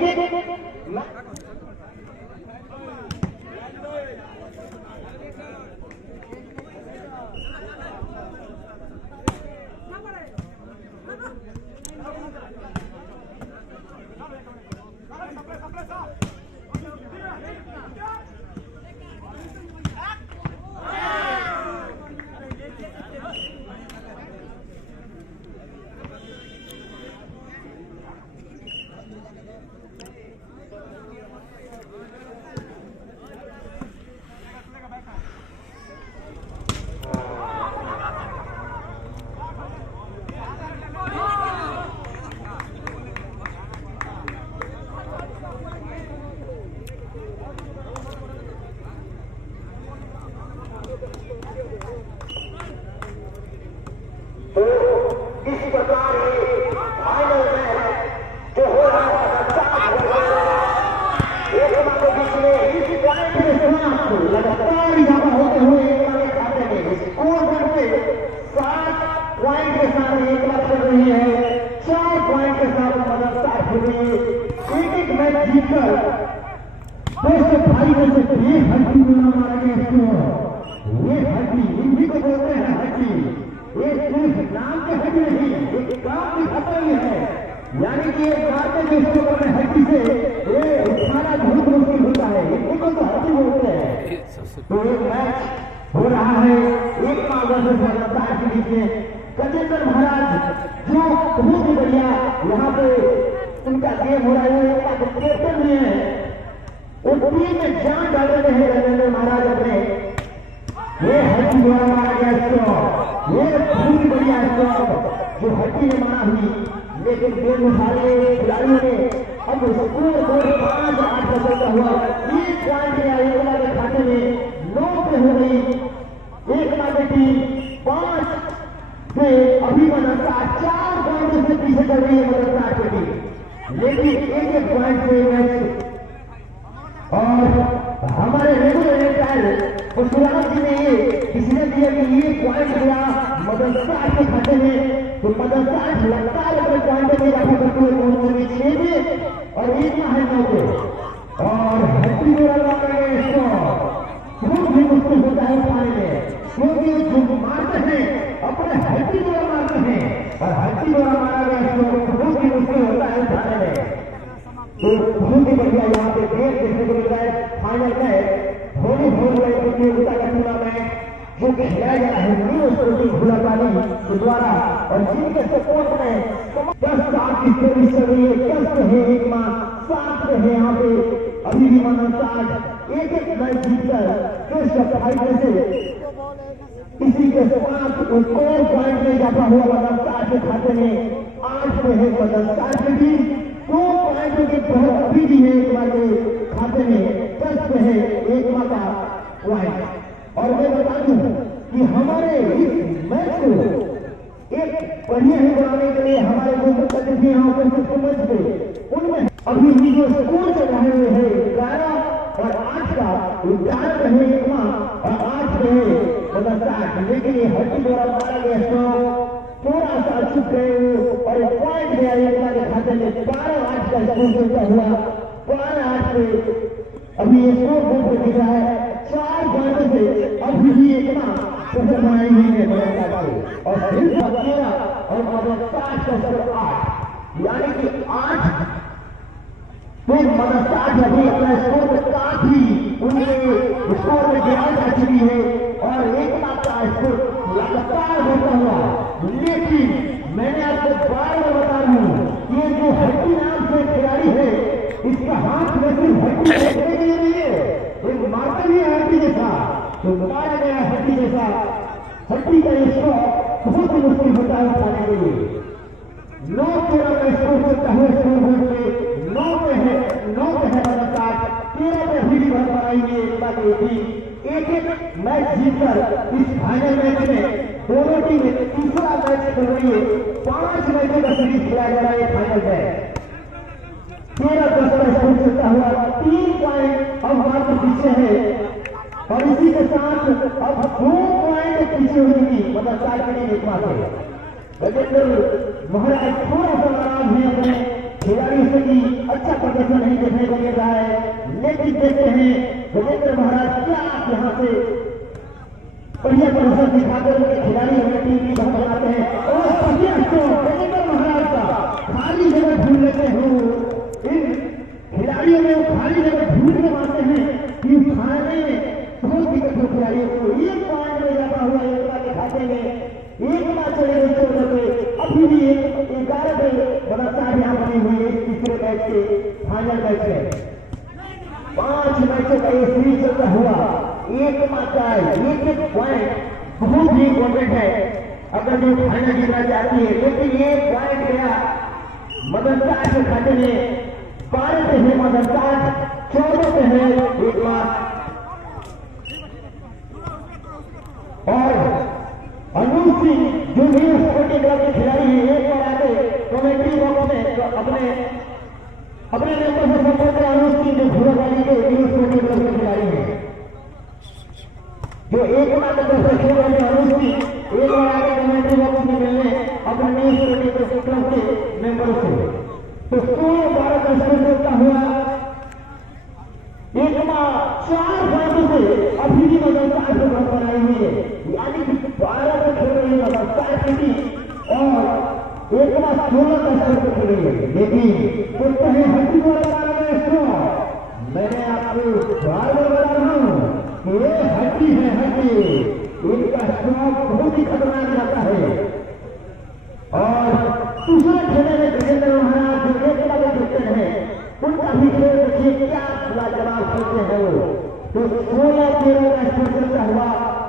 लगातार इजाफा होते हुए एकमा के खाते में स्कोर बढ़ते 7 पॉइंट के साथ एकमा चल रही है। 4 पॉइंट के साथ मदद साथ एक मैच जीतकर दोस्तों भाई में से ये हड्डी में मारा गया स्कोर। ये हड्डी हिंदी को बोलते हैं हड्डी, ये सिर्फ नाम के हड्डी नहीं, एक काम दिखाता ही है। यानी कि एक मारते जो इसको अपने हड्डी से ये उठाना बहुत मुश्किल होता है, इनको तो हड्डी बोलते हैं। तो एक मैच हो रहा है एकमा वर्सेस मदन के बीच में। गजेंद्र महाराज जो बहुत ही बढ़िया यहाँ पे उनका गेम हो रहा है, एकमा के कैप्टन भी है, उस टीम में जान डाल रहे हैं गजेंद्र महाराज अपने। ये हड्डी द्वारा मारा गया स्टॉप, ये बहुत ही बढ़िया स्टॉप जो हड्डी ने मारा हुई, लेकिन बेमिसाले खिलाड़ियों ने अब स्कोर 5-8 का चलता हुआ 1 पॉइंट गया एकमा के खाते में। 9 पे हो गई एकमा की टीम, 5 से अभी मदन 4 पॉइंट से पीछे चल रही है मदन की टीम, लेकिन एक पॉइंट से मैच। और हमारे रेगुलर एंटायर मुस्कुराना जी ने ये इसलिए दिया कि ये पॉइंट गया मदन के खाते में, तो मदन लगता है अपने पॉइंट में इजाफा करते हुए पहुंचेंगे 6 पे और एकमा है 9 पे। और हड्डी द्वारा मारा गया इसको बहुत ही मुश्किल होता है पाने में, क्योंकि जो मारते हैं अपने हड्डी द्वारा मारते हैं और हड्डी द्वारा मारा गया इसको बहुत ही मुश्किल होता है उठाने में। तो बहुत ही बढ़िया यहाँ पे खेल देखने को मिल रहा है। फाइनल में वॉलीबॉल प्रतियोगिता का टूर्नामेंट जो खेला गया है न्यू स्पोर्टिंग भुलापानी के द्वारा, और जिनके सपोर्ट में 10 साल की सर्विस चल रही है। 10 है एकमा, 7 है यहाँ पे अभी भी मदन 60 एक मैच जीतकर टेस्ट फाइनल से इसी के साथ स्कोर पॉइंट में इजाफा हुआ मदन 60 के खाते में। 8 पे है मदन 60 की 2 पॉइंट के बहुत अभी भी है एकमा के खाते में। 10 पे है एकमा का पॉइंट। और मैं बता दूं कि हमारे इस मैच को एक बढ़िया ही बनाने के लिए हमारे जो मुख्य यहाँ उपस्थित मैच पे उनमें अभी भी जो स्कोर चल रहे हुए हैं 11 और 8 का, 11 रहे एकमा और 8 रहे मदन 60, लेकिन ये हड्डी द्वारा मारा गया स्कोर थोड़ा सा चुप गए और एक पॉइंट गया एकमा के खाते में। 12-8 का स्कोर चलता हुआ 12-8 पे अभी ये स्कोर बोर्ड पर दिख रहा है। 4 पॉइंट से अभी भी एकमा शहर बनाई हुई है मदरसा को, और सिर्फ 13 और मदरसा का स्कोर 8, यानी कि 8 तो मदरसा अभी अपना स्कोर को काफी उनके स्कोर में गिरावट आ चुकी है और एक मात्र स्कोर लगातार होता हुआ। लेकिन मैंने आपको बार बार बता रहा हूं, ये जो हड्डी नाम से खिलाड़ी है, इसका हाथ में सिर्फ हड्डी देखने के लिए नहीं है, एक मारता भी है हड्डी जैसा, तो मारा गया हड्डी जैसा। हड्डी का इसको बहुत ही मुश्किल होता है उठाने के लिए। 9-13 का स्कोर चलता है स्कोर बोर्ड पे, 9 पे है मदरसा, 13 पे अभी भी बहुत बनाएंगे एक बात होगी। एक मैच जीतकर इस फाइनल मैच में दोनों टीम तीसरा मैच खेल रही है। 5 मैचों का सीरीज खेला जा रहा है फाइनल में। 13-10 का स्कोर चलता हुआ 3 पॉइंट अब मात्र पीछे है और इसी के साथ अब 2 पॉइंट पीछे हो चुकी मदरसा के लिए एक मात्र। महाराज थोड़ा सा नाराज है अपने खिलाड़ियों से कि अच्छा प्रदर्शन नहीं देखने को मिल रहा है, लेकिन देखते हैं गजेंद्र महाराज क्या यहाँ से बढ़िया प्रदर्शन दिखाकर उनके खिलाड़ी अपने टीम की बहुत बनाते हैं। और गजेंद्र महाराज का खाली जगह ढूंढ लेते हो, इन खिलाड़ियों में खाली जगह ढूंढ के मारते हैं कि उठाने बहुत दिक्कत हो खिलाड़ियों को। 1 पॉइंट में जाता हुआ एक दिखाते हैं, एक मैच चले गए 14 पे, अभी भी 11 पे मदरसा यहाँ बनी हुई है। तीसरे मैच के फाइनल मैच में 5 मैचों का ये सीरीज चलता हुआ एक मैच है, एक पॉइंट बहुत ही इंपॉर्टेंट है अगर जो फाइनल जीतना चाहती है। लेकिन ये पॉइंट गया मदरसा के खाते में। 12 पे है मदरसा, 14 पे है एक मैच। और अनूप सिंह जो भी स्पोर्टिंग क्लब के खिलाड़ी है, एक बार आके कमेंट्री बॉक्स में अपने नेता से संपर्क करें। अनूप सिंह जो घोड़ाबाजी के स्पोर्टिंग क्लब के खिलाड़ी है, जो एक बार दर्शक खेल रहे हैं, अनूप सिंह एक बार आके कमेंट्री बॉक्स में मिलने अपने स्पोर्टिंग क्लब के मेंबरों से। तो 16-12 का स्कोर चलता हुआ एक माह 4 पॉइंटों से अभी भी मदरसा से बहुत बनाई हुई है, यानी कि 12 में खेल रही है मदरसा की टीम और एक माह 16 का स्कोर पर खेल रही है। लेकिन तो कहीं हड्डी को लगाना है इसको, मैंने आपको बार बार बता रहा हूँ कि ये हड्डी है, हड्डी इनका स्ट्रोक बहुत ही खतरनाक रहता है। और दूसरे खेले में गजेंद्र महाराज जो एक लगे खेलते हैं, उनका भी खेल देखिए क्या लाजवाब खेलते हैं वो। तो 16-13 का स्कोर चलता हुआ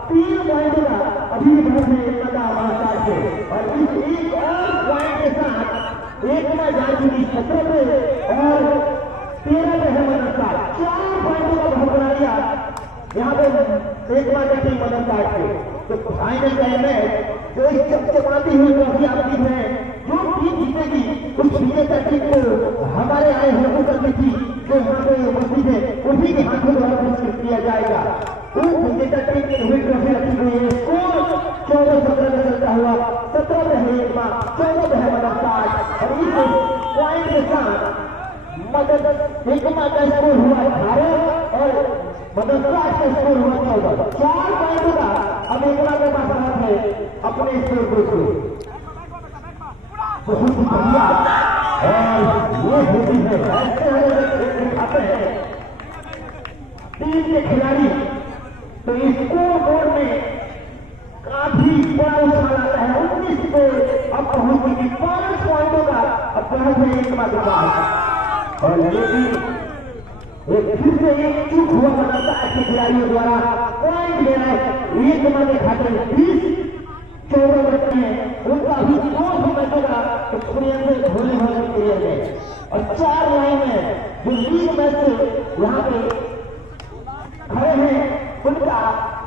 3 पॉइंट का अभी भारत में एक लगा महाराज से, और इस एक और पॉइंट के साथ एक में जा चुकी 17 पे और 13 पे है मदरसा। 4 पॉइंटों का बहुत बना लिया यहाँ पे एक बार टीम मदरसा के। तो फाइनल का मैच जो इस चमचमाती हुई ट्रॉफी आपकी है, जो टीम जीतेगी उस विजेता टीम को हमारे आए होने करनी थी जो यहाँ पे उपस्थित है उन्हीं के हाथों द्वारा पुरस्कृत किया जाएगा। उस विजेता टीम की हुई ट्रॉफी रखी हुई है। स्कोर 14-17 में चलता हुआ 17 में है एक माह, 14 में है मदरसा और इस पॉइंट के साथ एक माह का स्कोर हुआ 18 और मदरसा का स्कोर हुआ 14। 4 पॉइंटों का अब एक माह के पास है अपने स्कोर को बहुत बढ़िया। और ये होती है ऐसे दिखाते हैं टीम के खिलाड़ी, तो स्कोर बोर्ड में काफी बड़ा उछाल आता है। 19 पे अब पहुंच चुकी 5 पॉइंटों का अब पहुंच है एक मात्र बाद। और फिर से एक चूक हुआ मदरसा के खिलाड़ियों द्वारा पॉइंट लेना एक माह के खाते में 20-14 बच्चे हैं, उनका भी 2 मैचों का एक्सपीरियंस होने वाले प्लेयर है। और 4 लाइन है जो लीग मैच से यहाँ पे खड़े हैं, उनका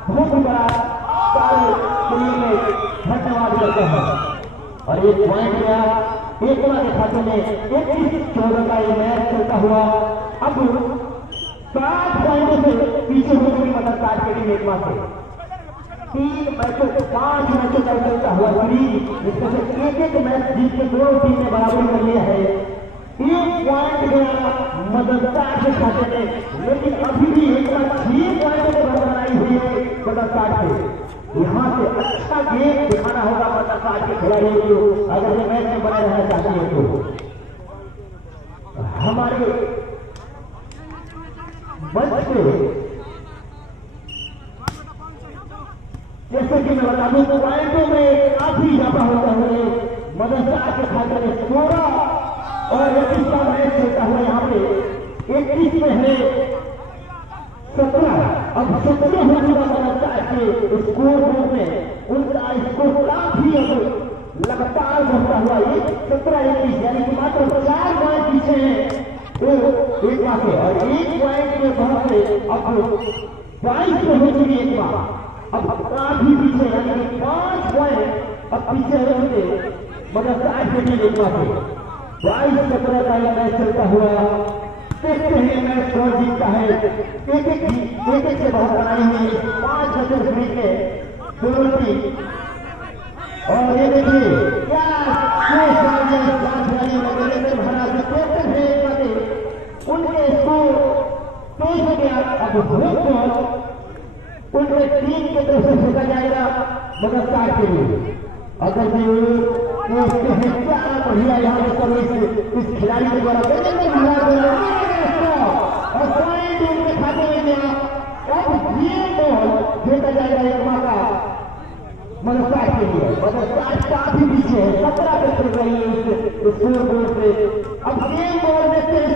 बहुत बड़ा कार्य के लिए धन्यवाद करते हैं। और एक पॉइंट गया एक माह के खाते में 21-14 का ये मैच चलता हुआ अब 7 पॉइंटों से पीछे हो गई मदरसा की टीम एक माह से। 3 मैचों 5 मैचों का चलता हुआ सीरीज, जिसमें से एक मैच जीत के दोनों टीम ने बराबरी कर लिया है। 1 पॉइंट गया मदरसा के खाते में, लेकिन अभी भी एक बार 6 पॉइंटों को बनाई हुई है मदरसा के। यहाँ से अच्छा गेम दिखाना होगा मदरसा के खिलाड़ियों को अगर ये मैच में बने रहना चाहते हैं तो। हमारे मंच पे जैसे कि मैं बता दूं तो पॉइंटों में काफी इजाफा होता हुए मदरसा के खाते में 16 और 21 का मैच चलता हुआ यहाँ पे 21 में है 17। अब 17 हो चुका मदरसा के स्कोर बोर्ड में उनका स्कोर काफी अब लगातार बढ़ता हुआ 17-21 यानी कि मात्र 4 पॉइंट पीछे है एक बार से और 1 पॉइंट के बहुत से अब 22 पे हो चुकी एक बार। अब काफी पीछे यानी कि 5 पॉइंट अब पीछे होंगे मदरसा के लिए एक बार से 22-17 का यह मैच चलता हुआ। देखते हैं मैच कौन जीतता है। एक से बहुत बनाई हुई 5 नजर फ्री के दोनों टीम और ये देखिए क्या भरा जो कैप्टन है उनके स्कोर तेज हो गया। अब उनके टीम के तरफ से फेंका जाएगा मदरसा के लिए। अगर क्या बढ़िया यहाँ पे सब इस खिलाड़ी के द्वारा और पॉइंट उनके खाते में गया। अब ये बॉल फेंका जाएगा एक माँ का मदरसा के लिए। मदरसा काफी पीछे है 17 पे चल रही है स्कोर बोर्ड पे। अब गेम बॉल देखते हैं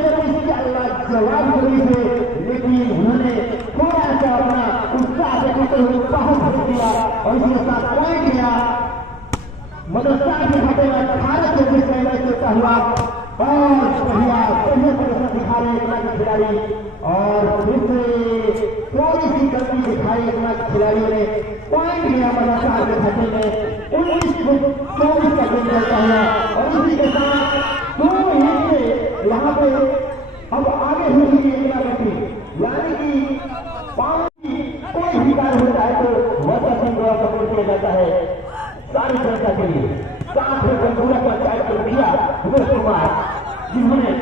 जवाब जरूरी थे लेकिन उन्होंने थोड़ा सा अपना उत्साह देखते हुए बहुत दिया और इसके साथ पॉइंट गया मदरसा के खाते में 18-24 का मैच चलता हुआ। और बढ़िया प्रदर्शन दिखा रहे एक खिलाड़ी और फिर से थोड़ी सी गलती दिखाई एक खिलाड़ियों ने पॉइंट लिया मदरसा के खाते में 19-24 का गेम चलता हुआ। और इसी के साथ 2 हिस्से यहाँ पे अब आगे हो चुकी है यानी कि कोई भी कार्य होता है तो वर्षा सिंह द्वारा सपोर्ट किया जाता है सारी जनता के लिए। साथ में बंधुरा पंचायत को दिया उमेश कुमार जिन्होंने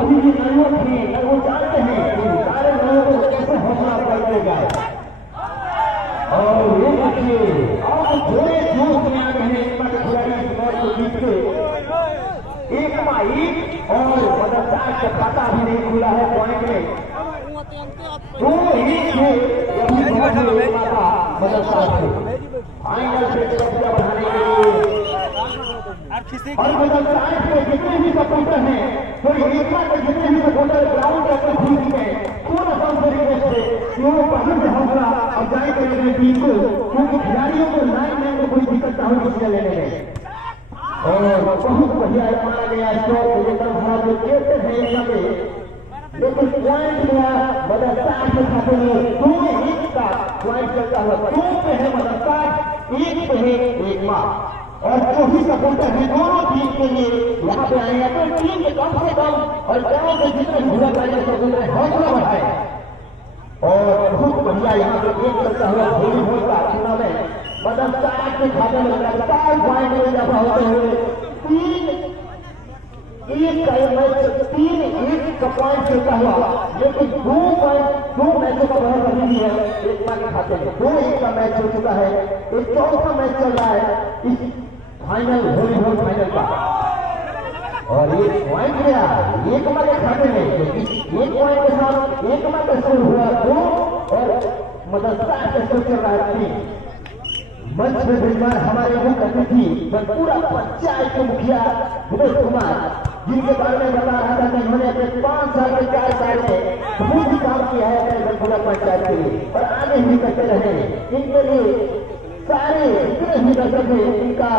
अभी भी नर्वस थे वो जानते हैं सारे लोगों को कैसे हौसला अफजाई किया जाए। और ये देखिए और थोड़े जोश में आ गए हैं खिलाड़ी इस मैच को जीत के 1-1 और मदरसा का खाता भी नहीं खुला है पॉइंट में 2-1 मदरसा से फाइनल से कब्जा बढ़ाने के लिए। और मदरसा के जितने भी सपोर्टर हैं कोई एकता के जितने भी सपोर्टर ग्राउंड के अंदर घुस गए पूरा संत रिक्वेस्ट है कि वो पहले से हौसला अफजाई करेंगे टीम को क्योंकि खिलाड़ियों को लाइन में को कोई दिक्कत ना हो इसलिए लेने में। और बहुत बढ़िया माना गया स्टॉप लेकर भरा जो कैप्टन है यहाँ पे लेकिन पॉइंट गया मदरसा के खाते में 2-1 का पॉइंट चलता हुआ 2 पे है मदरसा 1 पे है एक माँ। और जो भी सपोर्टर है दोनों टीम के लिए यहाँ पे आए हैं तो टीम के कम से कम और गाँव के जितने भूला पाए सपोर्टर हौसला बढ़ाए। और बहुत बढ़िया यहाँ पे गेम चलता हुआ वॉलीबॉल का टूर्नामेंट मदरसा के खाते में लगातार पॉइंट में इजाफा होते हुए 3-1 का मैच 3-1 का पॉइंट चलता हुआ लेकिन 2 मैचों का बहुत अभी भी है एक माँ के खाते में 2-1 का मैच हो चुका है। एक चौथा मैच चल रहा है इस फाइनल वॉलीबॉल फाइनल का और 1 पॉइंट गया एक माँ के खाते में क्योंकि 1 पॉइंट के साथ एक माँ का स्कोर हुआ 2 और मदरसा का स्कोर चल रहा है 3। मंच में विद्वान हमारे मुख्य अतिथि पूरा पंचायत के मुखिया उमेश कुमार जिनके बारे में बता रहा था कि उन्होंने अपने 5 साल के 4 साल में बहुत ही काम किया है अपने बंकुला पंचायत के लिए और आगे भी करते रहे। इनके लिए सारे जितने भी दर्शक हैं इनका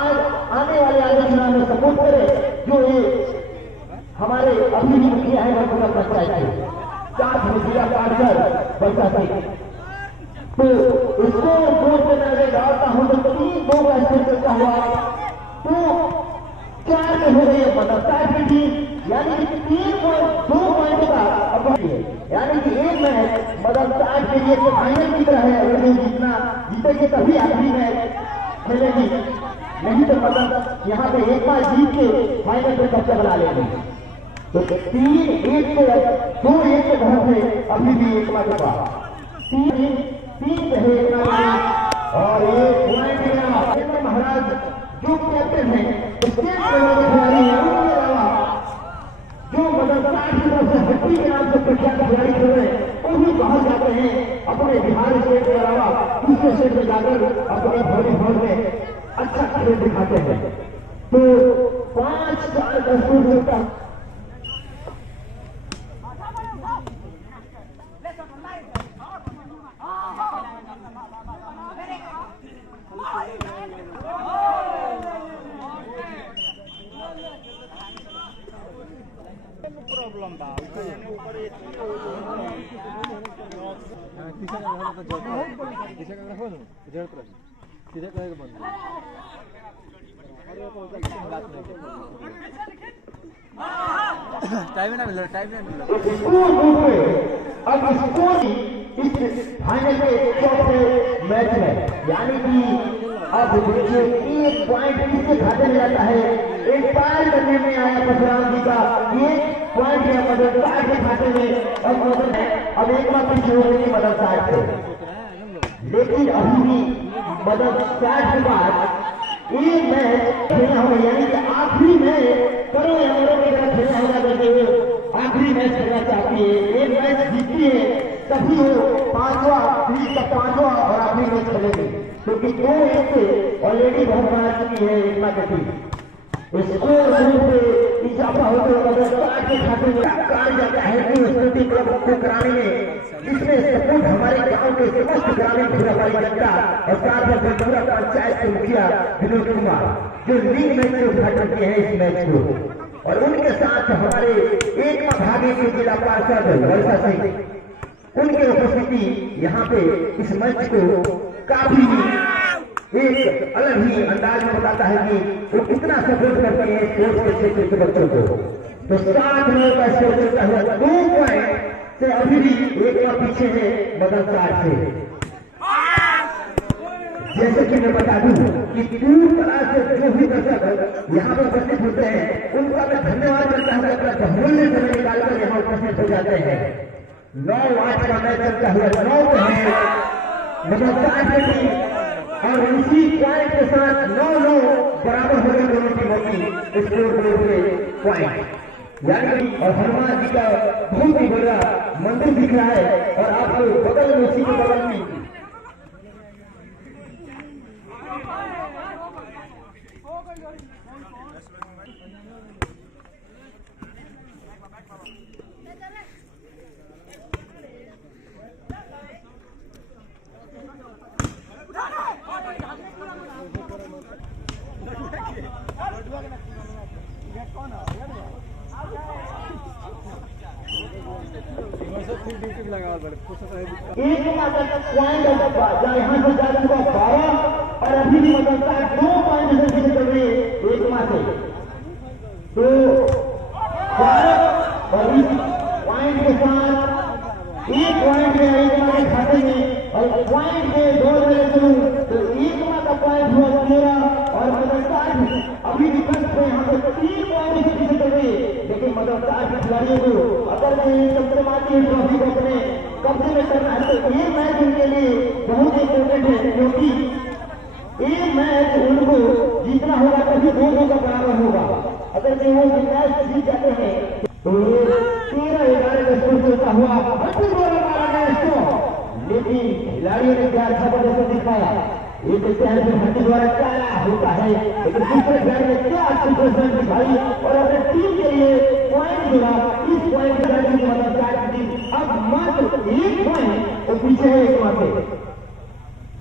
आने वाले आगे चुनाव में सपोर्ट करें जो ये हमारे अभी भी मुखिया है बंकुला पंचायत के साथ में जिला पार्षद बच्चा सिंह। तो इसको बोर्ड में मैं डालता हूं तो 3-2 का स्कोर चलता हुआ तो 4 में हो गई है मदरसा की टीम यानी कि 3-2 पॉइंट का अब है यानी कि एक मैच मदरसा के लिए फाइनल की तरह है। अगर ये जीतेगी तभी आखिरी मैच खेलेगी नहीं तो मतलब यहाँ पे एक बार जीत के फाइनल पे कब्जा बना लेगी। तो 3-1 से 2-1 से बहुत है अभी भी एक बार 3 पे है और ये पॉइंट गया महाराज जो कैप्टन है स्टेट लेवल के खिलाड़ी हैं, उनके अलावा जो मतलब 60 की तरफ से हट्टी के नाम से प्रख्यात खिलाड़ी खेल रहे हैं वो भी बाहर जाते हैं अपने बिहार स्टेट के अलावा दूसरे स्टेट में जाकर अपने वॉलीबॉल में अच्छा खेल दिखाते हैं। तो 5-4 कस्तूर का प्रॉब्लम था टाइम ना मिला अब स्कोर इस फाइनल के चौथे मैच में यानी कि अब देखिए 1 पॉइंट किसके खाते में जाता है। एक पार करने में आया परशुराम जी का 1 पॉइंट है मदद साठ के खाते में। अब एक बार पीछे हो गई मदद साठ से, लेकिन अभी भी मदद साठ के बाद एक मैच खेलना होगा यानी कि आखिरी मैच करो या मरो की तरह खेलना होगा करके वो आखिरी मैच खेलना चाहती है। एक मैच जीतती है तभी वो 5वां सीरीज का 5वां और आखिरी मैच खेलेगी, क्योंकि 2-1 से ऑलरेडी बहुत बना चुकी है एक मैच की। स्कोर ग्रुप पे इजाफा होते हुए साठ के खाते में कहा जाता है कि स्पोर्टिंग क्लब को कराने में जिसमें सपोर्ट हमारे गांव के समस्त ग्रामीण खुराबाई जनता और साथ में बंदूरा पंचायत के मुखिया विनोद कुमार जो लीग मैच से उद्घाटन किए हैं इस मैच को, और उनके साथ हमारे एक भागी के जिला पार्षद वर्षा सिंह उनकी उपस्थिति यहाँ पे इस मैच को काफी एक अलग ही अंदाज में बताता है कि वो कितना सपोर्ट करते हैं स्पोर्ट्स के क्षेत्र के बच्चों को। तो 60 मिनट का स्कोर चलता हुआ 2 पॉइंट से अभी भी एक बार पीछे है मदन 60 से। जैसे कि मैं बता दूं कि दूर दराज से जो भी दर्शक यहाँ पर उपस्थित होते हैं उनका मैं धन्यवाद करता हूँ, अपना बहुमूल्य समय निकालकर यहाँ उपस्थित हो जाते हैं। 9-8 का मैच चलता हुआ 9 है मदन 60 और उसी पॉइंट के साथ 9-9 बराबर हो गए दोनों टीमों की स्कोर ग्रुप के पॉइंट। यानी और हनुमान जी का बहुत ही बड़ा मंदिर दिख रहा है और आपको बगल में उसी के बगल में एक पॉइंट यहाँ से जा चुका 12 और अभी भी मतलब 2 पॉइंट से पीछे चल रही है एक माह से। तो 12 और इस पॉइंट के साथ 1 पॉइंट में एक माह के खाते में और पॉइंट के 2 मेरे चलूं तो एक माह का पॉइंट हुआ 13 और मतलब 60 अभी भी कष्ट है यहाँ पे 3 पॉइंट से पीछे चल रही है। लेकिन मतलब 60 खिलाड़ियों को अगर मैं चमचमाती ट्रॉफी को अपने कब्जे में करना है तो ये मैच उनके लिए बहुत इंपॉर्टेंट है, क्योंकि ये मैच उनको जीतना होगा तभी 2-2 का बराबर होगा। अगर से वो मैच जीत जाते हैं तो ये 13-11 का स्कोर चलता हुआ लेकिन खिलाड़ियों ने क्या अच्छा प्रदर्शन दिखाया। ये देखते हैं कि हड्डी द्वारा क्या होता है, लेकिन दूसरे खिलाड़ी ने क्या अच्छी प्रदर्शन दिखाई और अपने टीम के लिए पॉइंट जोड़ा। इस पॉइंट के साथ मतलब अब मात्र 1 पॉइंट और पीछे है एक मात्र।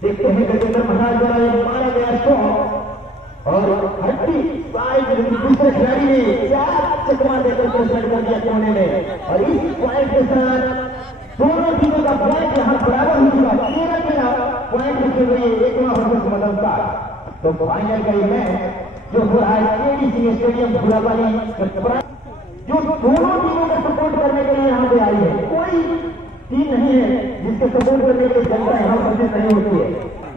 देखते हैं गजेंद्र महाराज द्वारा मारा गया शॉट और हड्डी साइड दूसरे खिलाड़ी ने 4 चकमा देकर प्रेजेंट कर दिया कोने में। और इस पॉइंट के साथ दोनों टीमों का पॉइंट यहाँ बराबर हो चुका 13 पॉइंट रखे हुए एक मदन का। तो फाइनल का ये मैच जो हो रहा है केडी स्टेडियम धुलाबाली जो दोनों टीमों को सपोर्ट करने के लिए यहाँ पे आई है। कोई टीम नहीं है जिसके सपोर्ट करने के लिए जनता यहाँ उपस्थित नहीं होती है।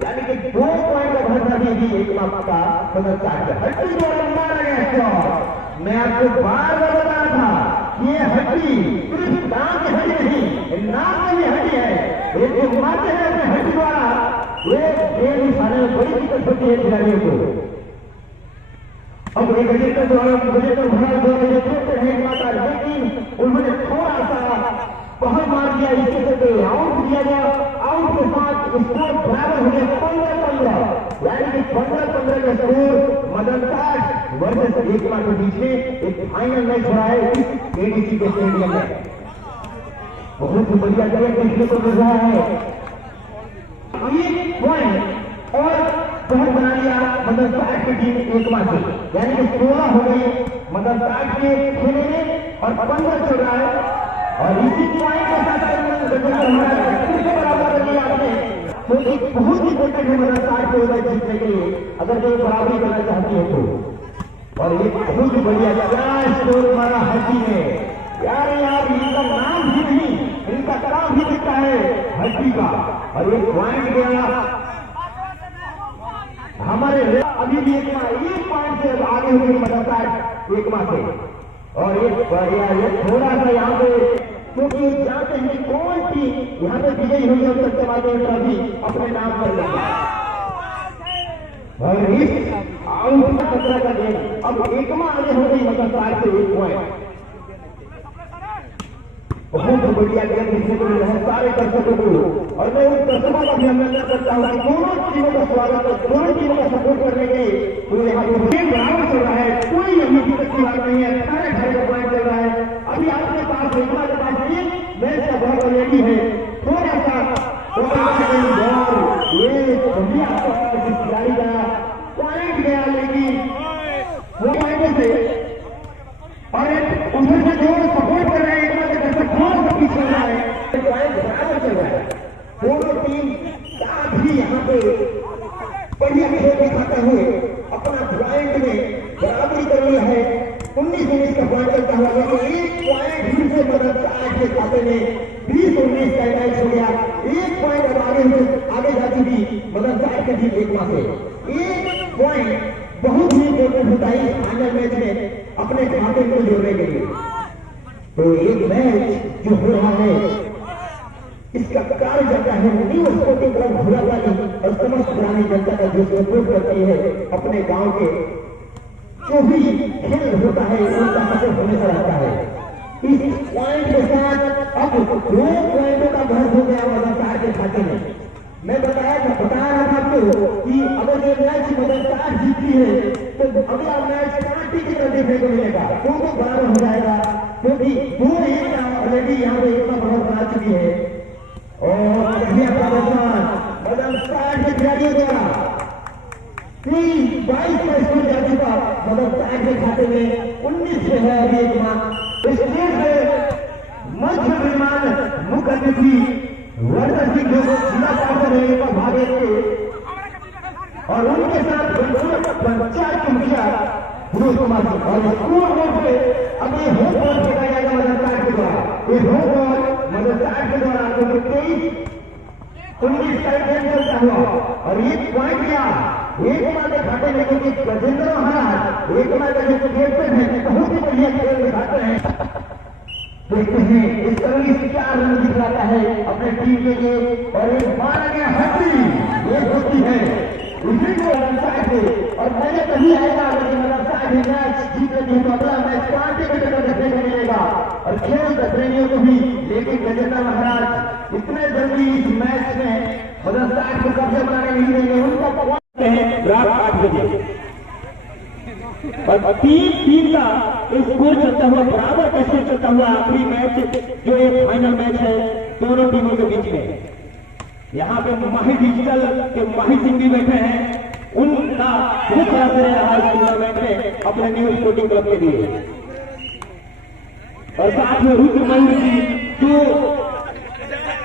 यानी कि 2 पॉइंट का भरोसा भी एक माह का हड्डी द्वारा मारा गया शॉट। मैं आपको बार बार बता रहा था ये हड्डी सिर्फ दांत की हड्डी नहीं नाक में भी हड्डी है। एक जो मारते हैं अपने हड्डी द्वारा ये खेल दिखाने में बड़ी दिक्कत होती है खिलाड़ियों को। अब एक गजेंद्र द्वारा गजेंद्र भरा द्वारा ये खेलते हैं माता, लेकिन उन्होंने थोड़ा सा बहुत मार दिया, इसके चलते आउट दिया गया। आउट के साथ स्कोर बराबर हो गया 15-15, यानी कि 15-15 का स्कोर मदनताज वर्सेस एकमा के बीच में एक फाइनल मैच हो रहा है इस एडीसी के स्टेडियम में। बहुत ही बढ़िया जगह देखने को मिल रहा है। एक पॉइंट और बहुत बना लिया मदनताज की टीम एकमा से, यानी कि 16 हो गई मदनताज के खेले में और 15 चल रहा है। और इसी पॉइंट के साथ बराबर कर लिया आपने, तो एक बहुत ही इंपॉर्टेंट है मदनताज को उधर जीतने के लिए, अगर जो बराबरी करना चाहती है तो। और एक बहुत ही बढ़िया क्या स्कोर मारा हड्डी ने, यार इनका नाम भी नहीं, इनका काम भी दिखता है हड्डी का। और एक पॉइंट गया हमारे अभी भी एक पॉइंट से आगे हो गई मदनताज एकमा से। और एक थोड़ा सा यहाँ पे, क्योंकि जानते हैं कौन सी यहाँ पे विजयी हुई है, सबसे बाद भी अपने नाम पर लेगा। और इस आउट का खतरा का गेम अब एकमा आगे हो गई मदनताज से 1 पॉइंट। बहुत बढ़िया गेम देखने को मिल रहा है सारे दर्शकों को, और मैं उन दर्शकों का भी अभिनंदन करता हूँ। दोनों टीमों का स्वागत है, दोनों टीमों का सपोर्ट करने के लिए। तो यहाँ पे गेम बराबर चल रहा है, कोई अभी दिक्कत की बात नहीं है, 18 का पॉइंट चल रहा है। अभी आपके पास एकमा के पास एक मैच का बहुत रेडी है, थोड़ा सा ये बढ़िया खिलाड़ी का पॉइंट गया, लेकिन वो पॉइंट से और उधर से जो सपोर्ट कर रहे हैं पीछे चल रहा है, पॉइंट बराबर चल रहा है। दोनों टीम काफी यहाँ पे बढ़िया खेल दिखाते हुए अपना पॉइंट में बराबरी कर लिया है। 19-19 का पॉइंट चलता हुआ, लेकिन एक पॉइंट फिर से मदनताज के खाते में 20-19 का मैच हो गया। एक पॉइंट अब आगे जाती थी मदनताज की टीम एकमा से। एक पॉइंट बहुत ही इंपॉर्टेंट होता है इस फाइनल मैच में अपने खाते को जोड़ने के लिए। तो एक मैच जो हो रहा है इसका कार्य जाता है न्यू स्पोर्टिंग क्लब भूलावाली और समस्त पुरानी जनता का जो सपोर्ट करती है अपने गांव के जो भी खेल होता है उनका सपोर्ट हमेशा रहता है। इस पॉइंट के साथ अब 2 पॉइंटों का घर हो गया मदनताज के खाते में। मैं बता रहा था आपको कि अगर ये मैच मदनताज जीतती है तो अगला मैच कांटे की तरह देखने को मिलेगा, दोनों बराबर हो जाएगा, क्योंकि 2-1 का ऑलरेडी यहाँ पे एकमा बहुत बना चुकी है। और बढ़िया प्रदर्शन मदनताज के खिलाड़ियों द्वारा 23-22 का स्कोर जा चुका मदनताज के खाते में। 19 से है अभी एकमा। स्टेज पे मध्य विमान मुख्य अतिथि वर्धन सिंह जो जिला पार्षद है एकमा भागे थे, और उनके साथ पंचायत के मुखिया मनोज कुमार सिंह। और स्कोर बोर्ड पे अब ये होम बॉल फेंका जाएगा मदनताज के द्वारा। ये होम बॉल मदनताज के द्वारा 23-19 का गेम चलता हुआ, और एक पॉइंट गया एकमा के खाते में, क्योंकि गजेंद्र महाराज एकमा का जो कैप्टन है बहुत ही बढ़िया खेल दिखाते हैं। देखते हैं इस तरह से क्या रन दिखलाता है अपने टीम के लिए। और एक मारा गया हड्डी, ये होती है उसी को मदनताज से, और मैंने कभी आएगा लेकिन मदनताज मैच जीतेगी तो अगला मैच कांटे की तरह देखने को मिलेगा। और खेल प्रेमियों को भी, लेकिन गजेंद्र महाराज इतने जल्दी इस मैच में मदनताज को कब्जा बनाने नहीं देंगे। उनका रात 8 बजे और 3-3 का स्कोर चलता हुआ, बराबर का स्कोर चलता हुआ आखिरी मैच जो ये फाइनल मैच है दोनों टीमों के बीच में। यहाँ पे माही डिजिटल के माही सिंह भी बैठे हैं, उनका बहुत बड़ा श्रेय रहा इस टूर्नामेंट में अपने न्यू स्पोर्टिंग क्लब के लिए। और साथ में रुद्र मयूर जी जो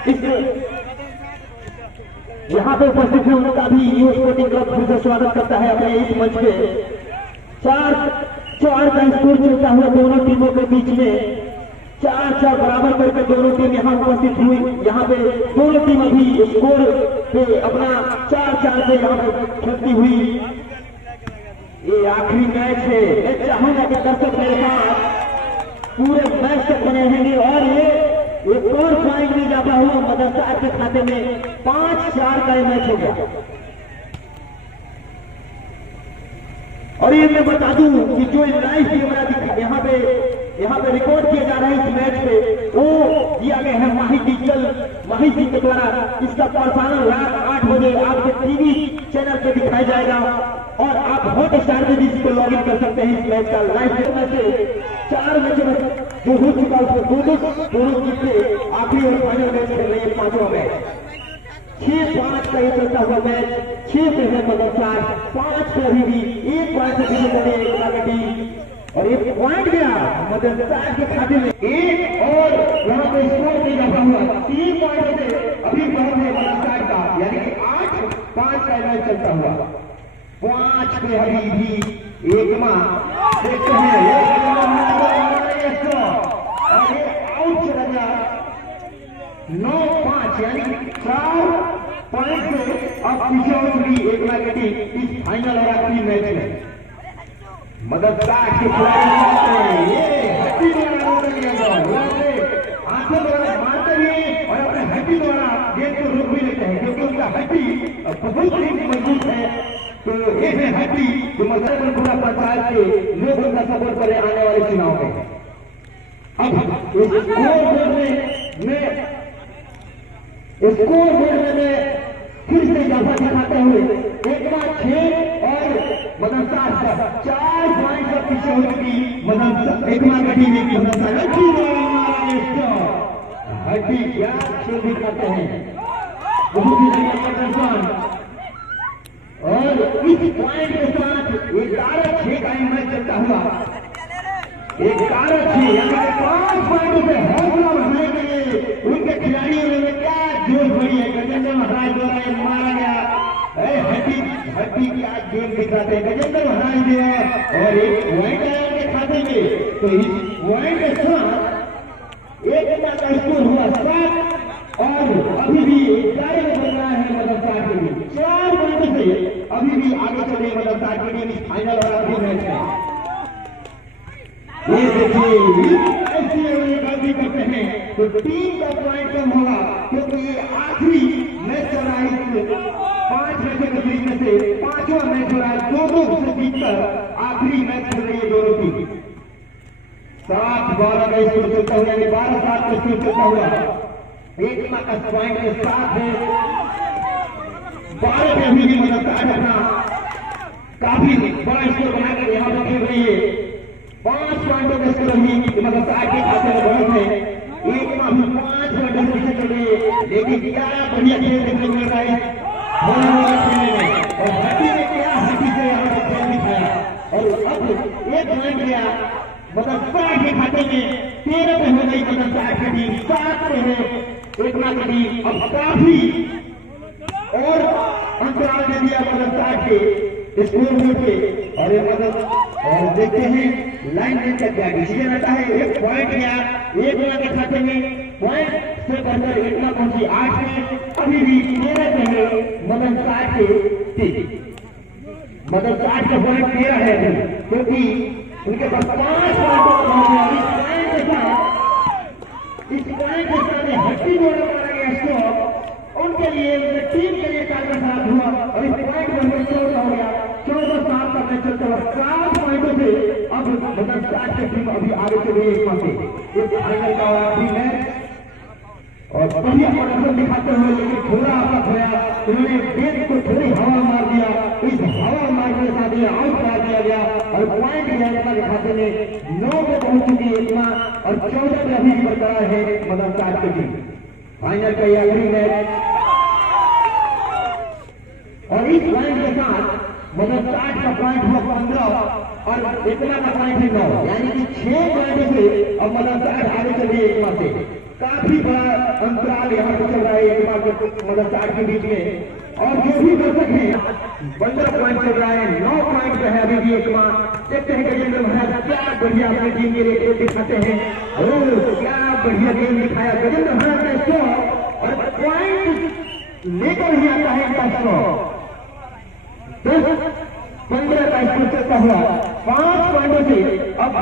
इस यहाँ पे उपस्थित है, उनका भी न्यू स्पोर्टिंग क्लब फिर से स्वागत करता है अपने इस मंच पे। 4-4 का स्कोर चलता हुआ दोनों टीमों के बीच में, 4-4 बराबर करके दोनों टीम यहाँ उपस्थित हुई। यहाँ पे दोनों टीम अभी स्कोर पे अपना 4-4 से यहाँ पे खेलती हुई। ये आखिरी मैच है, मैं चाहूंगा कि दर्शक मेरे साथ पूरे मैच तक बने रहेंगे। और ये एक और पॉइंट भी इजाफा हुआ, मदरसा के खाते में 5-4 का मैच हो गया। और ये मैं बता दूं कि जो लाइव कैमरा यहाँ पे रिकॉर्ड किए जा रहे हैं इस मैच पे, वो दिया गया है माही जी के द्वारा। इसका प्रसारण रात 8 बजे आपके टीवी चैनल पे दिखाया जाएगा और आप हॉटस्टार पे भी इसको लॉग इन कर सकते हैं। इस मैच का लाइव में से 4 मैचों में जो हो चुका उसमें 2 दोनों जीत के आखिरी और फाइनल मैच खेल रही है 5वां मैच। 6-5 का ये चलता हुआ मैच 6 पे है मदरसा, 5 पे अभी भी 1 पॉइंट से पीछे चले एकता का टीम। और एक पॉइंट गया मदरसा के खाते में, एक और यहाँ पे स्कोर नहीं रखा हुआ 3 पॉइंट से अभी बहुत है मदरसा का, यानी कि 8-5 का मैच चलता हुआ। 5 पे अभी भी एक देखते हैं और ये आउट चला गया। 9-5 यानी 4 पॉइंट से अब पीछे हो चुकी एकता की टीम इस फाइनल और आखिरी मैच में। मदरसा के खिलाड़ी ये हड्डी द्वारा आंखों द्वारा मारते हुए और अपने हड्डी द्वारा गेंद को रोक भी लेते हैं, क्योंकि उनका हड्डी बहुत ही मजबूत है। तो ये है हड्डी जो मदरसा पूरा पंचायत के लोग उनका सपोर्ट करें आने वाले चुनाव में। अब स्कोर बोर्ड में फिर से इजाफा दिखाते हुए एक बार 6 और मदरसा 4 पॉइंट से पीछे हो चुकी मदरसा एक बार गठी में मदरसा हड्डी क्या खेल दिखाते हैं बहुत ही और इस पॉइंट के साथ 11-6 का मैच चलता हुआ 11-6 यानी 5 पॉइंटों से हौसला बढ़ाने के लिए उनके खिलाड़ियों ने क्या जोश भरी है। गजेंद्र महाराज द्वारा मारा गया हड्डी की आज गेम दिखाते हैं गजेंद्र महाराज जो है और एक पॉइंट आया उनके खाते में। तो इस पॉइंट के साथ एक का स्कोर हुआ 7 और अभी भी 11 में बन रहा है मदरसा के लिए 4 पॉइंट से अभी भी आगे चले मदरसा के लिए इस फाइनल और आखिरी मैच में। ये देखिए ऐसी गलती करते हैं तो टीम का पॉइंट कम होगा, क्योंकि ये आखिरी मैच चल रहा है। 5 मैचों के बीच में से 5वां मैच हो रहा है, 2-2 से जीतकर आखिरी मैच खेल रही है दोनों टीम। 7-12 का स्कोर चलता हुआ यानी 12-7 का स्कोर चलता हुआ एक का पॉइंट के साथ है 12 पे अभी भी मदरसा अपना काफी बड़ा स्कोर बनाकर यहाँ पर खेल रही है। 5 पॉइंटों का स्कोर अभी मदरसा के खाते में बहुत है। एक में अभी 5 पॉइंटों से चल रही है, लेकिन क्या बढ़िया खेल देखने को मिल रहा है खेलने में। और हड्डी ने क्या हड्डी से यहाँ पर खेल दिखाया और अब 1 पॉइंट गया मदरसा के खाते में। 13 पे हो गई मदरसा की टीम, 7 पे है एकता की टीम। अब काफी और अंतराल दे दिया मदरसा के स्कोर बोर्ड पे और ये मदद और देखते हैं लाइन में क्या डिसीजन आता है। 1 पॉइंट गया एकता के खाते में, पॉइंट से बढ़कर एकता पहुंची 8 में। अभी भी 13 पे है मदरसा के टीम। मदरसा का पॉइंट 13 है अभी, क्योंकि उनके पास 5 पॉइंटों का पॉइंट के साथ हड्डी द्वारा मारा गया स्कोर उनके लिए उनके टीम के लिए काफी खराब हुआ और इस पॉइंट बढ़कर 14 हो गया। 14-7 का मैच चलता हुआ 7 पॉइंटों से अब मदरसा की टीम अभी आगे चल रही है एक फाइनल का आखिरी मैच और बढ़िया प्रदर्शन दिखाते हुए, लेकिन थोड़ा आपका खोया उन्होंने गेंद को थोड़ी हवा मार दिया। इस हवा मारने के साथ आउट करा दिया गया और पॉइंट एकता के खाते में 9 पे पहुंच चुकी एकता और 14 पे अभी बरकरार है मदरसा की टीम। फाइनल का यह आखिरी मैच और इस पॉइंट के साथ मदरसा का पॉइंट हुआ 15 और एकता का पॉइंट है 9, यानी कि 6 पॉइंट से अब मदरसा आगे चल रही है एकता से। काफी बड़ा अंतराल यहाँ पर चल रहा है एकता मदरसा के बीच में और जो भी दर्शक है 15 पॉइंट चल रहा है। 9 पॉइंट पे है अभी भी एकता। देखते हैं गजेंद्र महाराज क्या बढ़िया अपनी टीम के लिए दिखाते हैं। क्या बढ़िया गेम दिखाया गजेंद्र महाराज का स्कोर और पॉइंट लेकर ही आता है इनका स्कोर 10-15 का स्कोर चलता हुआ 5 पॉइंटों से अब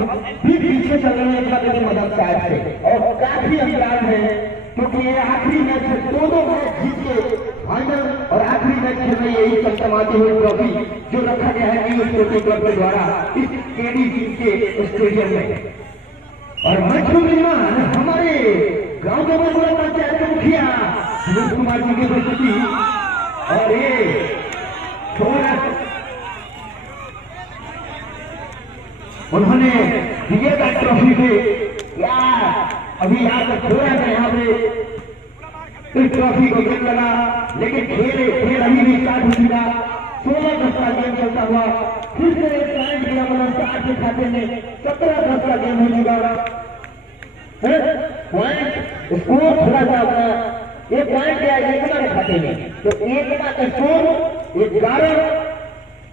भी पीछे चल रहे हैं एक मदद साहब से और काफी अंतराल है क्योंकि ये आखिरी मैच है, दो मैच जीत के फाइनल और आखिरी मैच खेल रही है इस चमचमाती हुई ट्रॉफी जो रखा गया है न्यू स्पोर्टिंग क्लब के द्वारा इस केडी के स्टेडियम में। और मैच में मेहमान हमारे गांव के मजदूर पंचायत के मुखिया सुरेश कुमार जी की उपस्थिति और ये थोड़ा उन्होंने दिए का ट्रॉफी पे यार अभी यहाँ तक थोड़ा सा यहाँ पे इस ट्रॉफी को गेम लगा लेकिन खेल अभी भी स्टार्ट हो चुका। 16-10 का गेम चलता हुआ फिर से एक पॉइंट दिया मतलब 8 के खाते में 17-10 का गेम हो चुका। पॉइंट स्कोर थोड़ा सा अपना एक पॉइंट गया एकमा के खाते में तो एकमा का स्कोर 11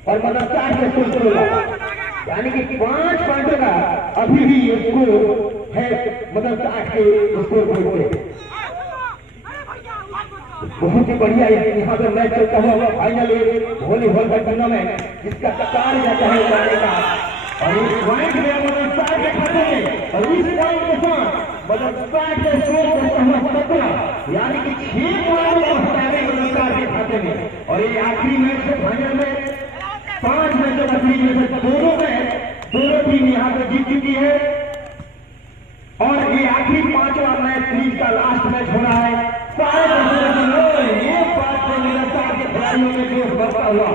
और मतलब 4 के स्कोर 16 यानी कि 5 पॉइंटों का अभी भी स्कोर है मतलब 8 के स्कोर पॉइंट पे। बहुत ही बढ़िया यहाँ पे मैच चलता हुआ फाइनल वॉलीबॉल का टूर्नामेंट जिसका कतार जाता है जाने का और इस पॉइंट में मतलब 60 के खाते में और इस पॉइंट के साथ मतलब 60 के स्कोर करता हुआ 17 यानी कि 6 पॉइंट हटा रहे मतलब 4 के खाते में। और ये आखिरी मैच है फाइनल में 5 मैचों का सीरीज में से दोनों टीम यहाँ पे जीत चुकी है और ये आखिरी 5वां मैच सीरीज का लास्ट मैच हो रहा है। सारे ये बात से निरंतर के खिलाड़ियों में जोश बढ़ता हुआ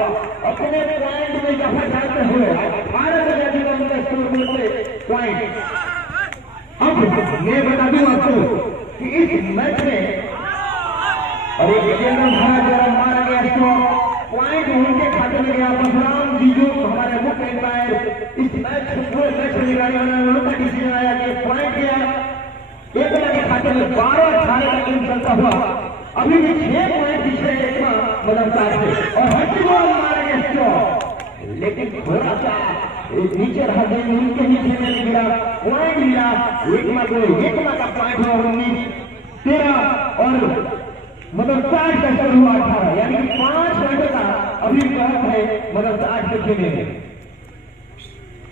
अपने पॉइंट में जहां जाते हुए 18 बजे उनका स्कोर बोलते पॉइंट। अब मैं बता दूं आपको कि इस मैच में और एक विजेंद्र भारत द्वारा मारा गया स्कोर पॉइंट उनके खाते में गया। परशुराम जी जो हमारे मुख्य एम्पायर इस मैच को पूरे मैच में निगरानी वाला उनका डिसीजन आया कि पॉइंट गया एकमा के खाते में 12-18 का गेम चलता हुआ अभी भी 6 पॉइंट पीछे एकमा मतलब 4 से और हट्टी बॉल मारा गया स्कोर लेकिन थोड़ा सा नीचे रहा गेम उनके नीचे में गिरा पॉइंट मिला एकमा का पॉइंट हुआ 13 और मतलब 60 का स्कोर हुआ 18 यानी कि 5 पॉइंटों का अभी बहुत है मतलब 8 के खेलने में।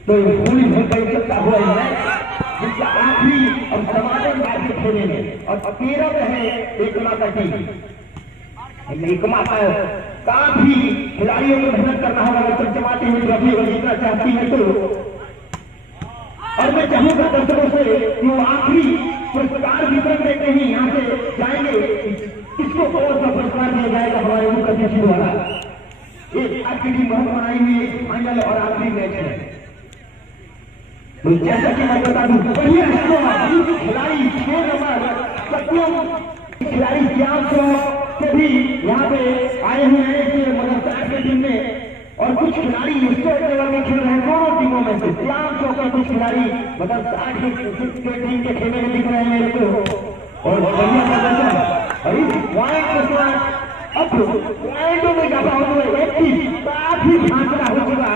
तो पूरी भरपाई चलता हुआ है जिसका आखिरी और समापन मैच खेलने में और 13 में है एकमा का टीम। एकमा का काफी खिलाड़ियों को मेहनत करना होगा चमचमाती हुई ट्रॉफी अगर जीतना चाहती है तो। और मैं चाहूंगा दर्शकों से कि वो आखिरी पुरस्कार वितरण देते ही यहाँ से जाएंगे किसको कौन सा पुरस्कार दिया जाएगा हमारे मुख्य अतिथि द्वारा। एक आज की टीम बहुत बनाई हुई है फाइनल और आखिरी मैच है तो जैसा कि मैं बता दूं बढ़िया खिलाड़ी 6 नंबर सत्यम खिलाड़ी श्याम के भी यहाँ पे आए हुए हैं मतलब 4 के टीम में और कुछ खिलाड़ी स्टेट लेवल में खेल रहे हैं दोनों टीमों में से। श्याम चौक के कुछ खिलाड़ी मतलब 8 के टीम के खेलने में दिख रहे हैं मेरे को और बढ़िया प्रदर्शन और इस पॉइंट के साथ अब पॉइंटों में ज्यादा होने काफी फासला हो चुका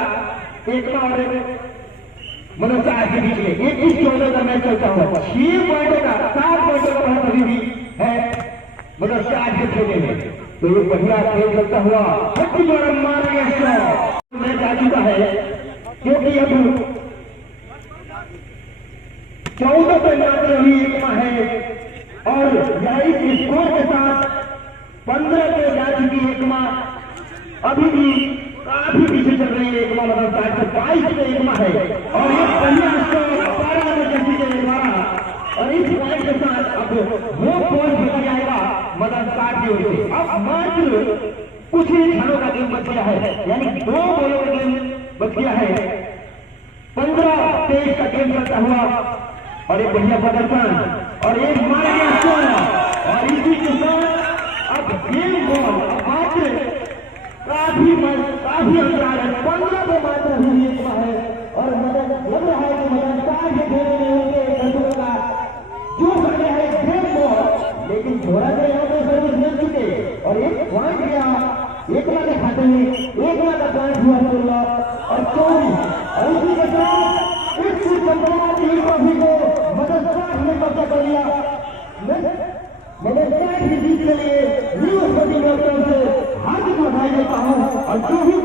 एकमा और मतलब 4 के बीच में 21-14 का मैच चलता हुआ 6 पॉइंटों का 7 पॉइंटों का बहुत अभी भी है मतलब 4 के खेलने में। तो ये बढ़िया खेल चलता हुआ हट्टी द्वारा मारा गया मैच आ चुका है क्योंकि अब 14 पे मात्र अभी एकमा है और इस स्कोर के साथ 15 पे जा चुकी एकमा अभी भी काफी पीछे चल रही है एकमा मतलब 22 पे एकमा है और ये बढ़िया स्कोर 12 नंबर जैसी के द्वारा और इस पॉइंट के साथ अब वो पॉइंट बच जाएगा मतलब 60 की ओर से। अब मात्र कुछ ही क्षणों का गेम बच गया है यानी 2 बॉलों का गेम बच गया है 15-23 का गेम चलता हुआ और एक बढ़िया प्रदर्शन और एक मारा गया स्कोर और इसी के साथ अब गेम बॉल मात्र काफी अंतराल है 15 पे मात्र अभी एकमा है और मदद लग रहा है कि मदद 4 के खेलने में उनके दर्शकों का जो करने है गेम बॉल लेकिन थोड़ा सा यहाँ पे सर्विस मिल चुके और एक पॉइंट गया एकमा के खाते में एकमा का पॉइंट हुआ 16 और 24 और उसी के साथ इस चमचमाती ट्रॉफी को मदद 60 में कब्जा कर लिया। मदद 60 की जीत के लिए न्यू स्पोर्टिंग क्लब से हार्दिक बधाई देता हूँ और जो भी